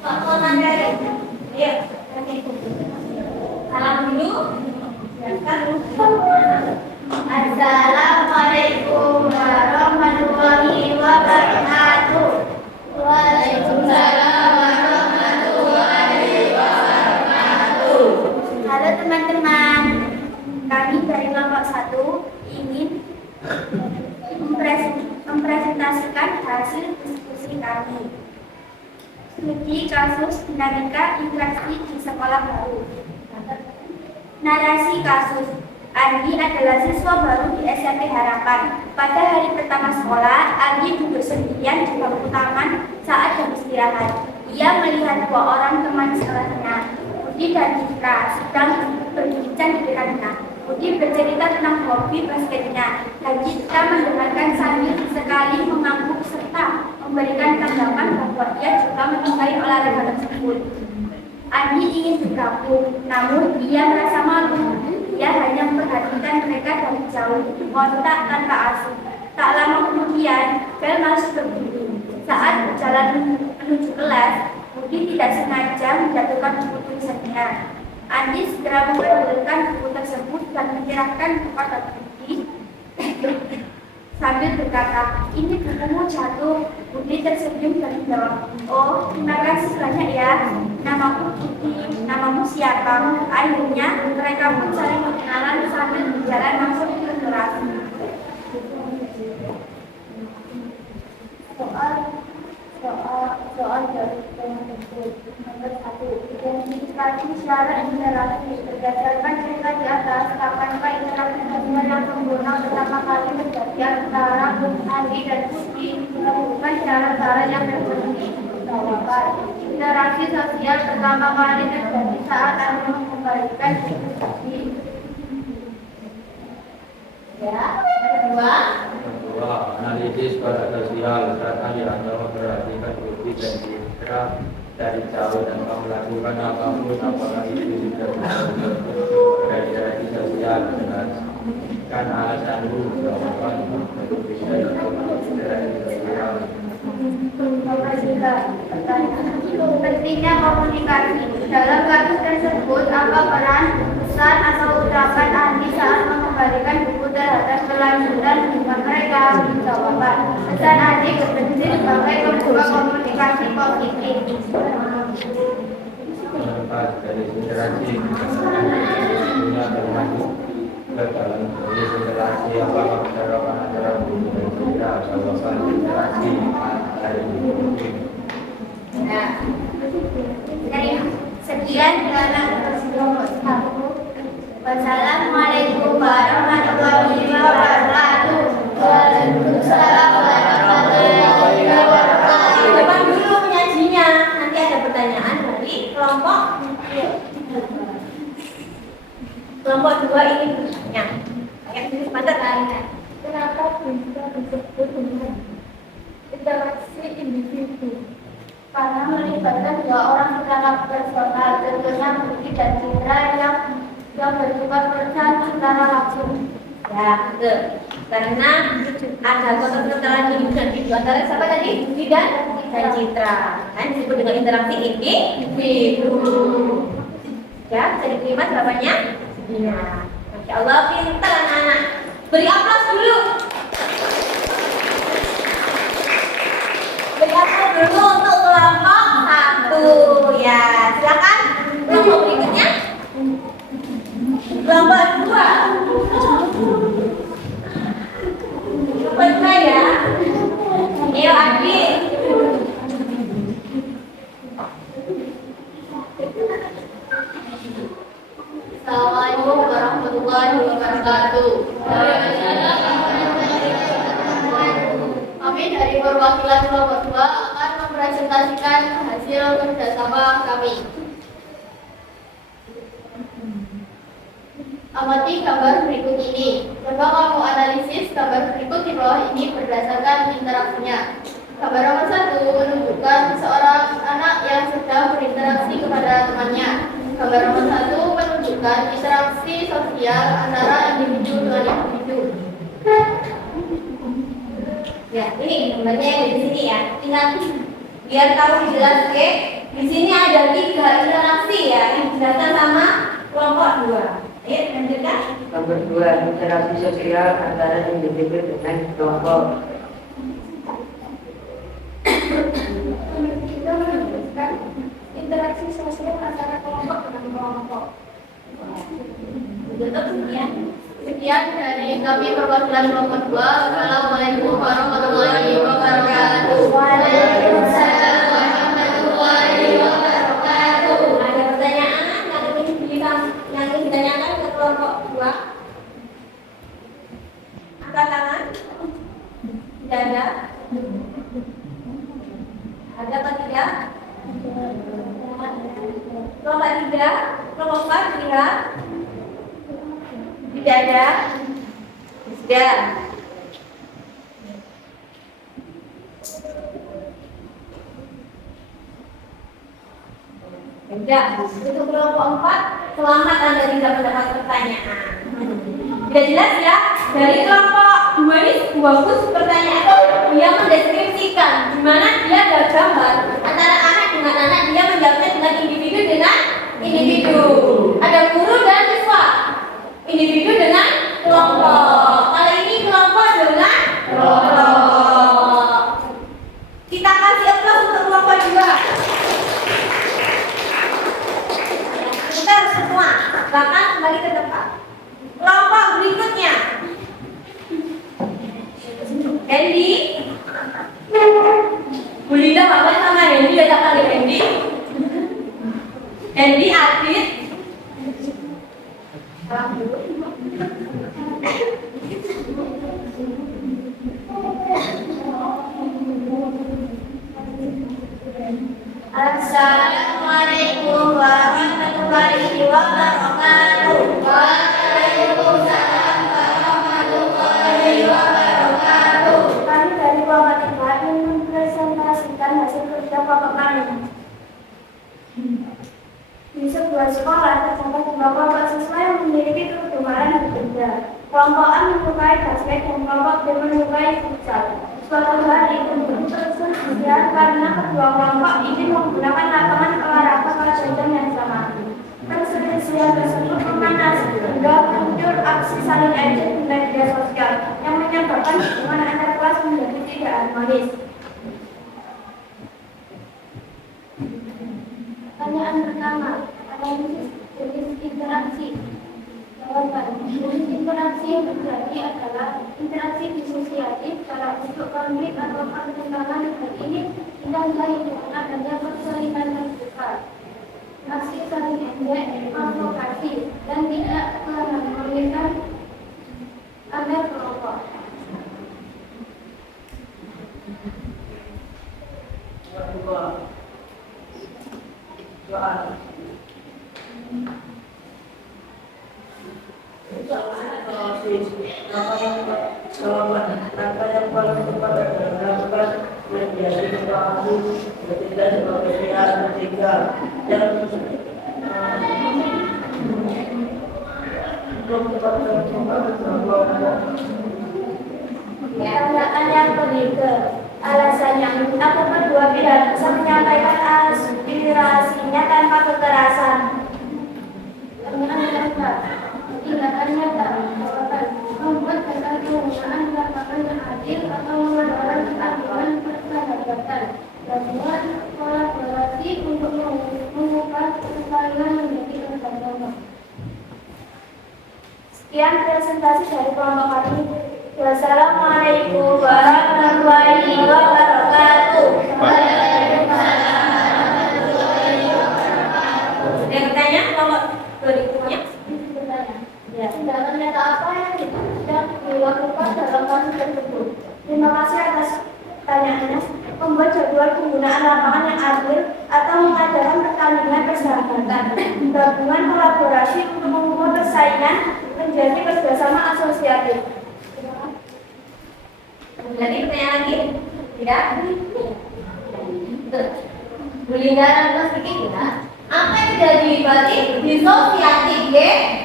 tontonan dari. Ya, salam dulu. Assalamualaikum warahmatullahi wabarakatuh. Waalaikumsalam warahmatullahi wabarakatuh. Halo teman-teman, kami dari kelompok 1 ingin mempresentasikan hasil diskusi kami. Studi kasus dinamika interaksi di sekolah baru. Narasi kasus. Andi adalah siswa baru di SMP Harapan. Pada hari pertama sekolah, Andi duduk sendirian di bangku taman saat jam istirahat. Ia melihat 2 orang teman sekolahnya, Budi dan Citra, sedang berbincang di dekatnya. Budi bercerita tentang hobi basketnya, dan Citra mendengarkan sambil sekali mengangguk serta melarang hal tersebut. Andi ingin bergabung, namun ia merasa malu. Ia hanya memperhatikan mereka dari jauh, kontak tanpa asing. Tak lama kemudian, bel masuk berbunyi. Saat berjalan menuju kelas, Budi tidak sengaja menjatuhkan buku tulisannya. Andi segera mengambilkan buku tersebut dan menyerahkan kepada Budi sambil berkata, "Ini bukumu jatuh." Budi tersenyum dan menjawab, "Oh, terima kasih banyak ya. Namaku Budi, namamu siapa?" Akhirnya mereka pun saling berkenalan sambil berjalan masuk ke kelas. Soal dari tema tersebut. Nomor 1. Identifikasi syarat interaksi berdasarkan cerita di atas. Kapankah interaksi sosial yang sempurna pertama kali terjadi antara Andi dan Budi? Bukan syarat-syarat yang tersembunyi. Jawaban. Interaksi sosial pertama kali terjadi saat Andi mengembalikan Budi. Ya, kedua. Kedua, analisis pada sosial serta yang memperhatikan bukti dan citra dari jauh dan melakukan apapun apakah itu sudah dari sosial berdasarkan alasanmu jawaban untuk bisa dari sosial. Pentingnya komunikasi. Dalam kasus tersebut, apa peran, pesan atau ucapan Andi saat mengembalikan buku terhadap kelanjutan hubungan mereka? Jawaban. Pesan Andi berfungsi sebagai pembuka komunikasi positif. Melepas dari interaksi punya termasuk ke dalam interaksi apakah berdasarkan antara bukti dan citra jawaban interaksi dari bukti. Nah, dari sekian dalam kelompok 1. Wassalamualaikum warahmatullahi wabarakatuh. Waalaikumsalam warahmatullahi wabarakatuh. Depan dulu penyajinya. Nanti ada pertanyaan dari kelompok 2 ini bertanya. Kayak tulis pada lainnya. Kenapa bisa disebut dengan interaksi individu? Karena melibatkan 2 orang secara personal, tentunya Budi dan Citra yang bersifat personal secara langsung. Ya, betul. Karena ada keterkaitan individu dan individu antara siapa tadi? Budi dan Citra. Kan disebut dengan interaksi individu. Ya, bisa diterima jawabannya? Iya. Masya Allah, pintar anak-anak. Beri aplaus dulu. Beri aplaus dulu untuk kelompok 1. Ya, silakan. Kelompok berikutnya. Kelompok 2. Kelompok 2 ya. Ayo adik. Assalamualaikum warahmatullahi wabarakatuh. Kami dari perwakilan kelompok 2 akan mempresentasikan hasil kerjasama kami. Amati gambar berikut ini. Coba kamu analisis gambar berikut di bawah ini berdasarkan interaksinya. Gambar nomor 1 menunjukkan seorang anak yang sedang berinteraksi kepada temannya. Gambar nomor 1 menunjukkan interaksi sosial antara individu dengan individu. Ya, ini gambarnya yang di sini ya. Ingat, biar tahu jelas, oke? Di sini ada 3 interaksi ya yang dijelaskan sama kelompok 2. Ayo, lanjutkan. Nomor 2, interaksi sosial antara individu dengan kelompok. Kita menunjukkan interaksi sosial antara kelompok dengan kelompok. Sekian dari kami perwakilan kelompok 2. Assalamualaikum warahmatullahi wabarakatuh. Waalaikumsalam warahmatullahi wabarakatuh. Ada pertanyaan yang ingin ditanyakan ke kelompok 2? Angkat tangan. Tidak ada. Ada apa tidak? Kelompok 3, kelompok 4 lihat. Tidak ada. Sudah. Enggak, untuk kelompok 4, selamat Anda tidak mendapat pertanyaan. Tidak jelas ya, dari kelompok 2 ini bagus pertanyaan dia mendeskripsikan di mana dia ada gambar antara anak dengan anak, dia menjawabnya dengan individu dengan individu. Ada guru dan siswa, individu dengan kelompok. Kali ini kelompok dengan kelompok. Kita kasih aplaus untuk kelompok 2. Kita semua, bahkan kembali ke depan. Kelompok berikutnya, Hendy, Bu Linda, Bapak sama Hendy, ada kali Hendy, Adit, Assalamualaikum warahmatullahi wabarakatuh. Waalaikumsalam warahmatullahi wabarakatuh. Kami dari kelompok 3 ingin mempresentasikan hasil kerja kelompok kami. Di sebuah sekolah terdapat 2 kelompok siswa yang memiliki kegemaran berbeda. Kelompok A menyukai basket dan kelompok B menyukai futsal. Suatu hari, pemburu perselisihan karena kedua kelompok ingin menggunakan lapangan olahraga pelajaran yang sama. Perselisihan tersebut memanas hingga muncul aksi saling ejek di media sosial yang menyebabkan hubungan antar kelas menjadi tidak harmonis. Pertanyaan pertama, analisis jenis interaksi. Jawaban, jenis interaksi yang terjadi adalah interaksi disosiatif dalam bentuk konflik atau pertentangan. Hal ini ditandai dengan adanya perselingkuhan terbuka, aksi saling ejek, provokasi, dan tidak mengharmonikan antar kelompok. Langkah yang paling tepat adalah melakukan mediasi interaksi ketika sebagai pihak ketiga dan belum tepat Pertanyaan yang ketiga, alasannya apa kedua pihak bisa menyampaikan aspirasinya tanpa kekerasan? Pertanyaan kedua, tindakan nyata. Jawaban, membuat data penggunaan lapangan yang adil atau mengadakan keadilan persahabatan. Gabungan kolaborasi untuk mengubah persaingan menjadi kerjasama. Sekian presentasi dari kelompok kami. Wassalamualaikum warahmatullahi wabarakatuh. ada yang bertanya kelompok berikutnya? Tindakan nyata apa yang dilakukan dalam kasus tersebut? Terima kasih atas pertanyaannya. Membuat jadwal penggunaan lapangan yang adil atau mengadakan pertandingan persahabatan. Gabungan kolaborasi untuk mengubah persaingan menjadi kerjasama asosiatif. Lagi pertanyaan lagi? Tidak? Bu Linda dan Mas Kiki tidak? Apa yang terjadi berarti disosiatif ya?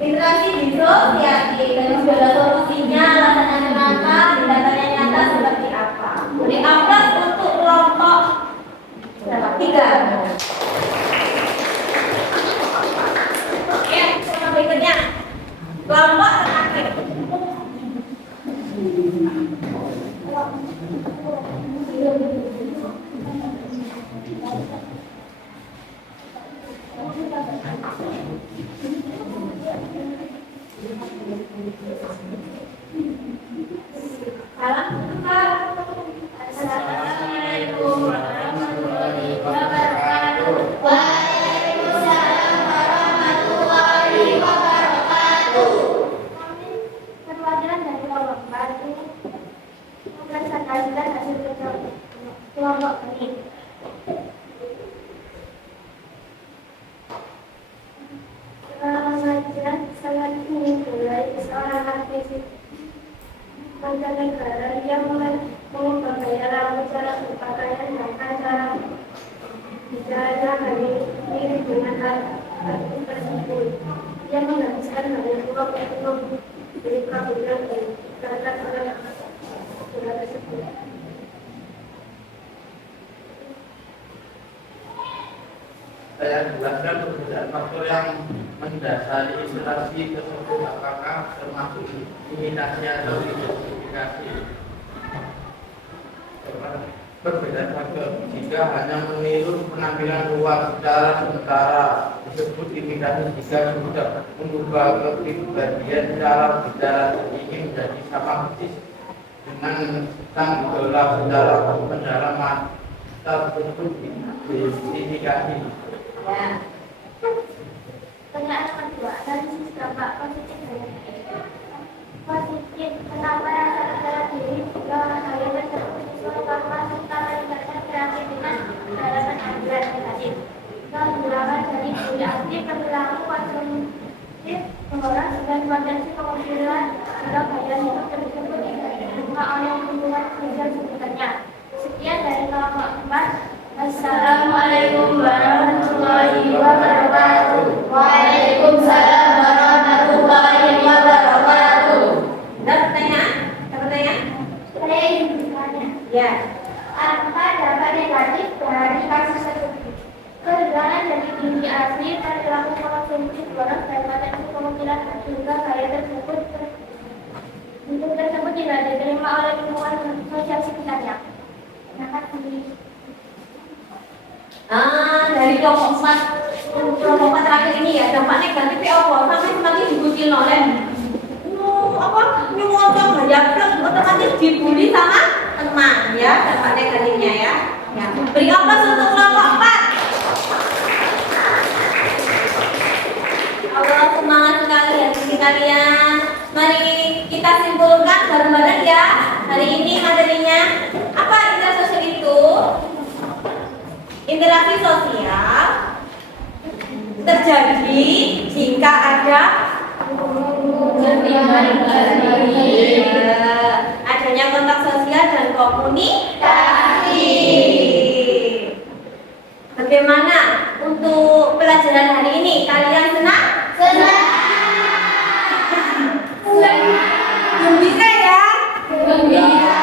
Interaksi disosiatif dan sudah ada solusinya, alasannya kenapa, tindakannya nyata seperti apa? Beri aplaus untuk kelompok 3. Oke, kelompok berikutnya kelompok terakhir. Assalamualaikum warahmatullahi wabarakatuh. Waalaikumsalam warahmatullahi wabarakatuh. Perwakilan dari kelompok 4 mempresentasikan hasil kerja kelompok ini. Pengajian sangat memulai seorang aktivis mancanegara yang mengubah gaya rambut, cara berpakaian, bahkan cara Saya hari ini dengan hati tersebut yang menghabiskan banyak uang untuk beri kabulkan terhadap orang tersebut. Saya jelaskan perbedaan faktor yang mendasari interaksi tersebut, apakah termasuk imitasi atau identifikasi. Perbedaan faktor jika hanya meniru penampilan luar secara sementara disebut imitasi, jika sudah mengubah kepribadian cara bicara ingin menjadi sama persis dengan sang idola secara mendalam tersebut identifikasi. Ya. Pertanyaan kedua, dari sisi dampak positif dan negatif. Positif, kenapa rasa percaya diri jika hal tersebut sesuai karena serta melibatkan kreativitas dalam penampilan negatif. Menggunakan dari budaya aktif perilaku konsumtif mengorang dengan potensi kemungkinan jika gaya hidup tersebut tidak didukung oleh lingkungan kerja sekitarnya. Sekian dari kelompok 4. Assalamualaikum warahmatullahi wabarakatuh. Waalaikumsalam warahmatullahi wabarakatuh. Ada pertanyaan? Ada pertanyaan? Saya ingin bertanya, Ya. apa dampak negatif dari kasus tersebut? Kehilangan dari diri asli perilaku konsumtif orang dan potensi kemungkinan juga gaya tersebut tidak diterima oleh lingkungan sosial sekitarnya. Terima kasih. Dari kelompok 4 terakhir ini ya, dampak negatifnya apa? Sampai semakin dikucil oleh nyuwun gaya plus otomatis dibully sama teman ya, dampak negatifnya ya. Ya, beri apa untuk kelompok 4? Allah, semangat sekali ya kalian. Mari kita simpulkan bareng-bareng ya. Hari ini materinya apa interaksi sosial itu? Interaksi sosial terjadi jika ada adanya kontak sosial dan komunikasi. Bagaimana untuk pelajaran hari ini? Kalian senang? Senang. Gembira ya? Gembira.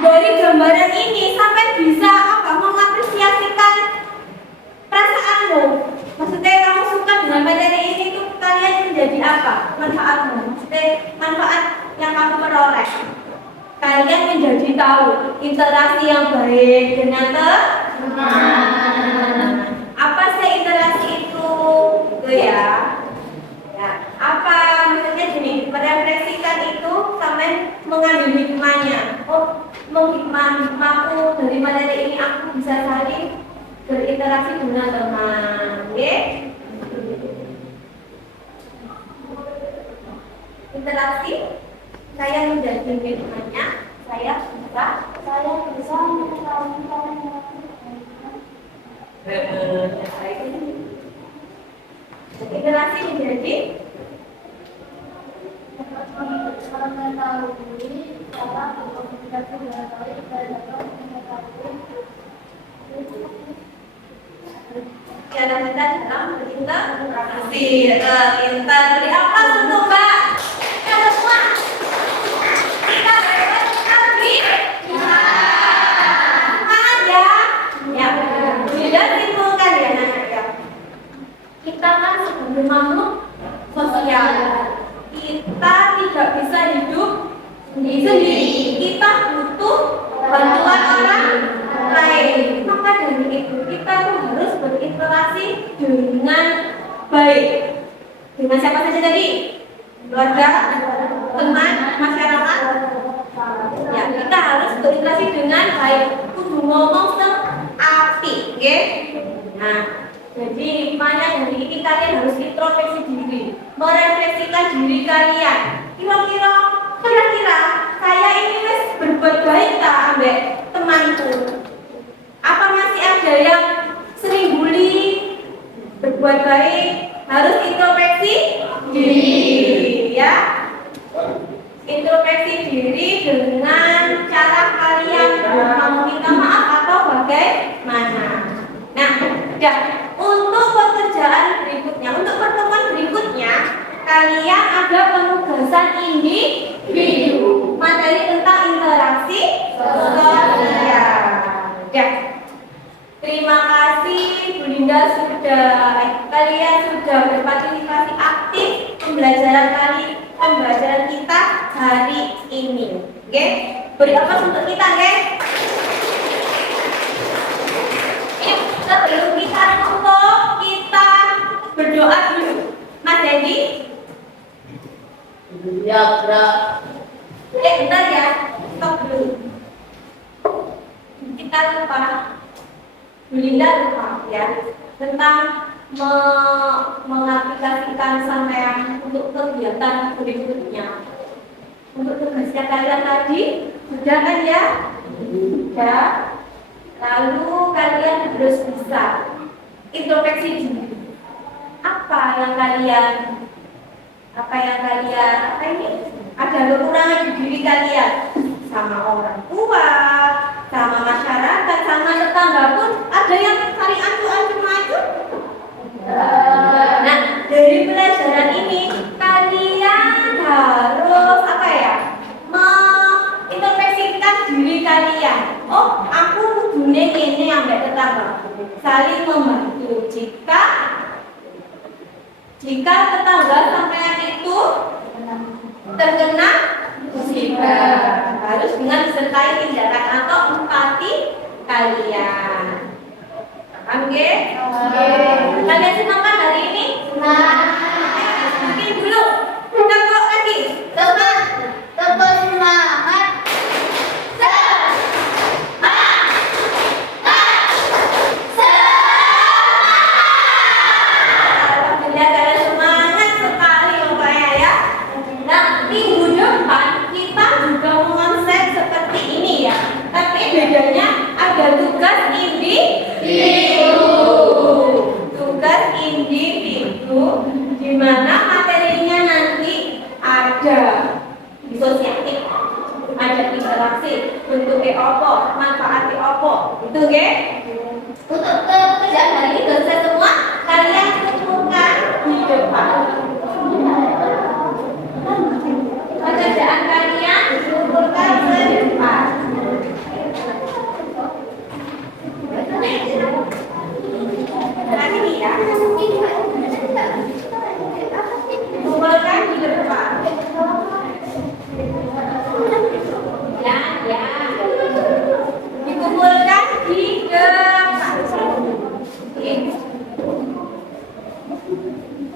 Dari gambaran ini sampai bisa mengapresiasikan perasaanmu. Maksudnya kamu suka dengan materi ini tuh kalian menjadi apa? Manfaatmu. Maksudnya manfaat yang kamu peroleh. Kalian menjadi tahu interaksi yang baik dengan teman. Apa sih interaksi itu? Itu ya. Ya. Apa maksudnya gini? Merefleksikan itu sampai mengambil hikmahnya. Oh, hikmahku dari materi ini aku bisa saling berinteraksi dengan teman. Oke? Interaksi saya menjadi hikmahnya, saya bisa mengetahui interaksi menjadi cara kita dalam berinteraksi. Kita beri apa untuk Mbak? Kita semua. Kita beri semangat ya. Ya, sudah simpulkan ya anak ya. Kita kan sebagai makhluk sosial. Kita tidak bisa hidup sendiri. Kita butuh bantuan orang lain. Maka dari itu kita tuh harus berinteraksi dengan baik. Dengan siapa saja tadi? Keluarga, teman, masyarakat. Ya, kita harus berinteraksi dengan baik. Kudu ngomong seapi, oke? Nah, jadi hikmahnya dari ini kalian harus introspeksi diri, merefleksikan diri kalian. Kira-kira saya ini wis berbuat baik tak ambek temanku? Apa masih ada yang sering bully? Berbuat baik harus introspeksi diri, ya. Introspeksi diri dengan cara kalian mau minta maaf atau bagaimana. Nah, Ya, untuk pekerjaan berikutnya, untuk pertemuan berikutnya, kalian ada penugasan individu, materi tentang interaksi sosial. Ya. Terima kasih Bu Linda kalian sudah berpartisipasi aktif pembelajaran kita hari ini. Oke? Beri aplaus untuk kita, oke? Sebelum kita tutup, kita berdoa dulu. Mas Dendi? Ya, Kak. Bentar ya, stop dulu. Kita lupa, Bu Linda lupa ya, tentang mengaplikasikan sampean untuk kegiatan berikutnya. Untuk tugasnya kalian tadi, sudah kan ya? Sudah. Lalu kalian harus bisa introspeksi diri. Apa yang kalian ada kekurangan di diri kalian, sama orang tua, sama masyarakat, sama tetangga pun ada yang cari ancu-ancu. Nah, dari pelajaran ini kalian harus mengintrospeksikan diri kalian. Oh, aku kudune ini ambek tetangga. Saling membantu. Jika tetangga sampean itu terkena musibah, harus dengan disertai tindakan atau empati kalian. Paham nggih? Kalian senang kan hari ini? Mungkin dulu. Tepuk lagi. Tetap semangat. Alhamdulillah kalian semangat sekali rupanya ya. Nah, minggu depan kita juga mengonsep seperti ini ya. Tapi bedanya ada tugas individu di mana materinya nanti ada disosiatif, ada interaksi, bentuknya apa, manfaatnya apa, itu nggih. Untuk pekerjaan hari ini selesai semua, kalian kumpulkan di depan. Pekerjaan kalian kumpulkan ke depan. Nanti nih ya. Kumpulkan di depan. Ya. Dikumpulkan di depan.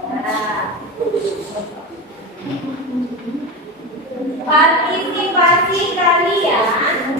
Nah. Partisipasi kalian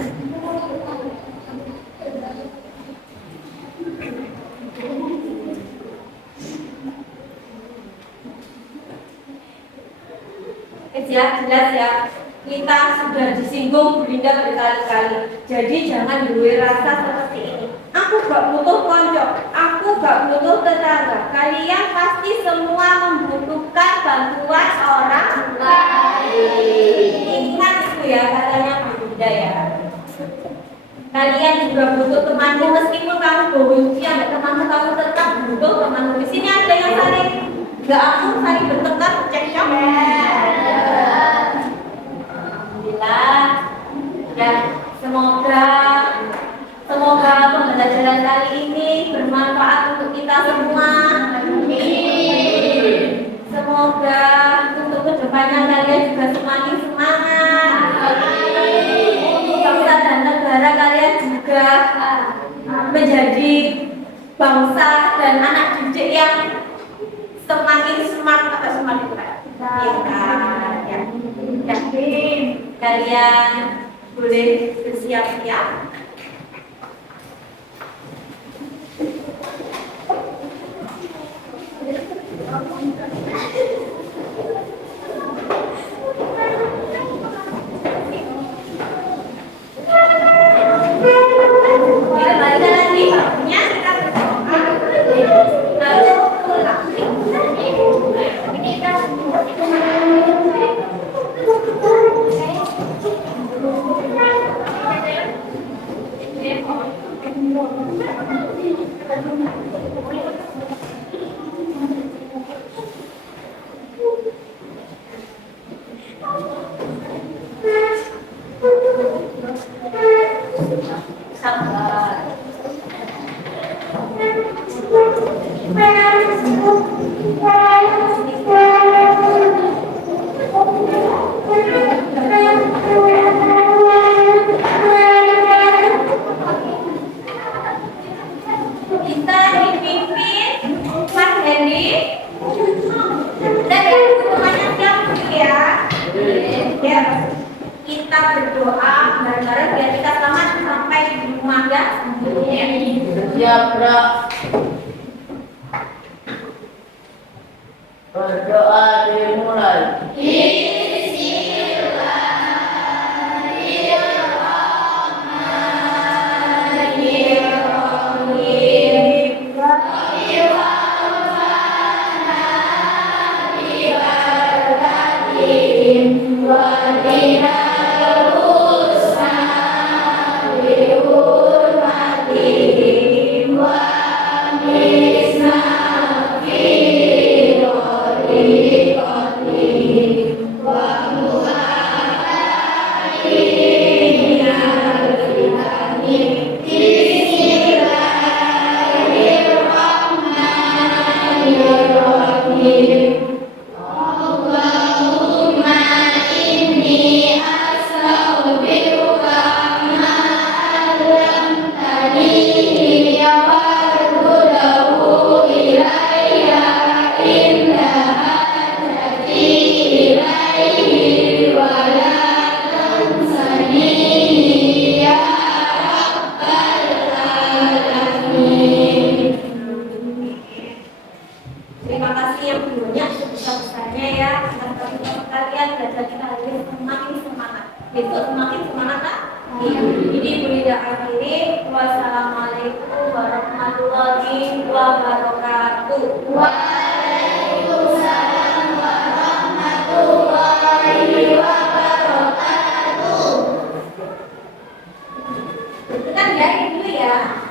jelas ya, kita sudah disinggung Bu Linda berkali-kali. Jadi jangan duwe rasa seperti ini. Aku gak butuh konco, aku gak butuh tetangga. Kalian pasti semua membutuhkan bantuan orang lain. Ingat itu ya katanya Bu Linda ya. Kalian juga butuh temanmu, meskipun kamu benci sama temanmu, kamu tetap butuh temanmu. Di sini ada yang saling gak akur, saling bertengkar, cekcok. Alhamdulillah. Dan semoga pembelajaran kali ini bermanfaat untuk kita semua. Amin. Semoga untuk kedepannya kalian juga semakin semangat. Untuk bangsa dan negara kalian juga menjadi bangsa dan anak didik yang semakin smart atau semakin pintar. Yakin kalian boleh bersiap-siap. Kembalikan lagi bakunya, kita berdoa. Lalu pulang. Sabar. Kita dipimpin Mas Hendy dan yang temannya siap ya. Ya. Kita berdoa bareng-bareng biar kita selamat sampai di rumah ya. Siap, Bro. Berdoa dimulai. Terima kasih yang dulunya sebesar-besarnya ya. Semoga kalian belajar kita hari ini semakin semangat. Besok semakin semangat kan? Ini Bu Lida akhiri. Wassalamualaikum warahmatullahi wabarakatuh. Waalaikumsalam warahmatullahi wabarakatuh. Kita biarin dulu ya.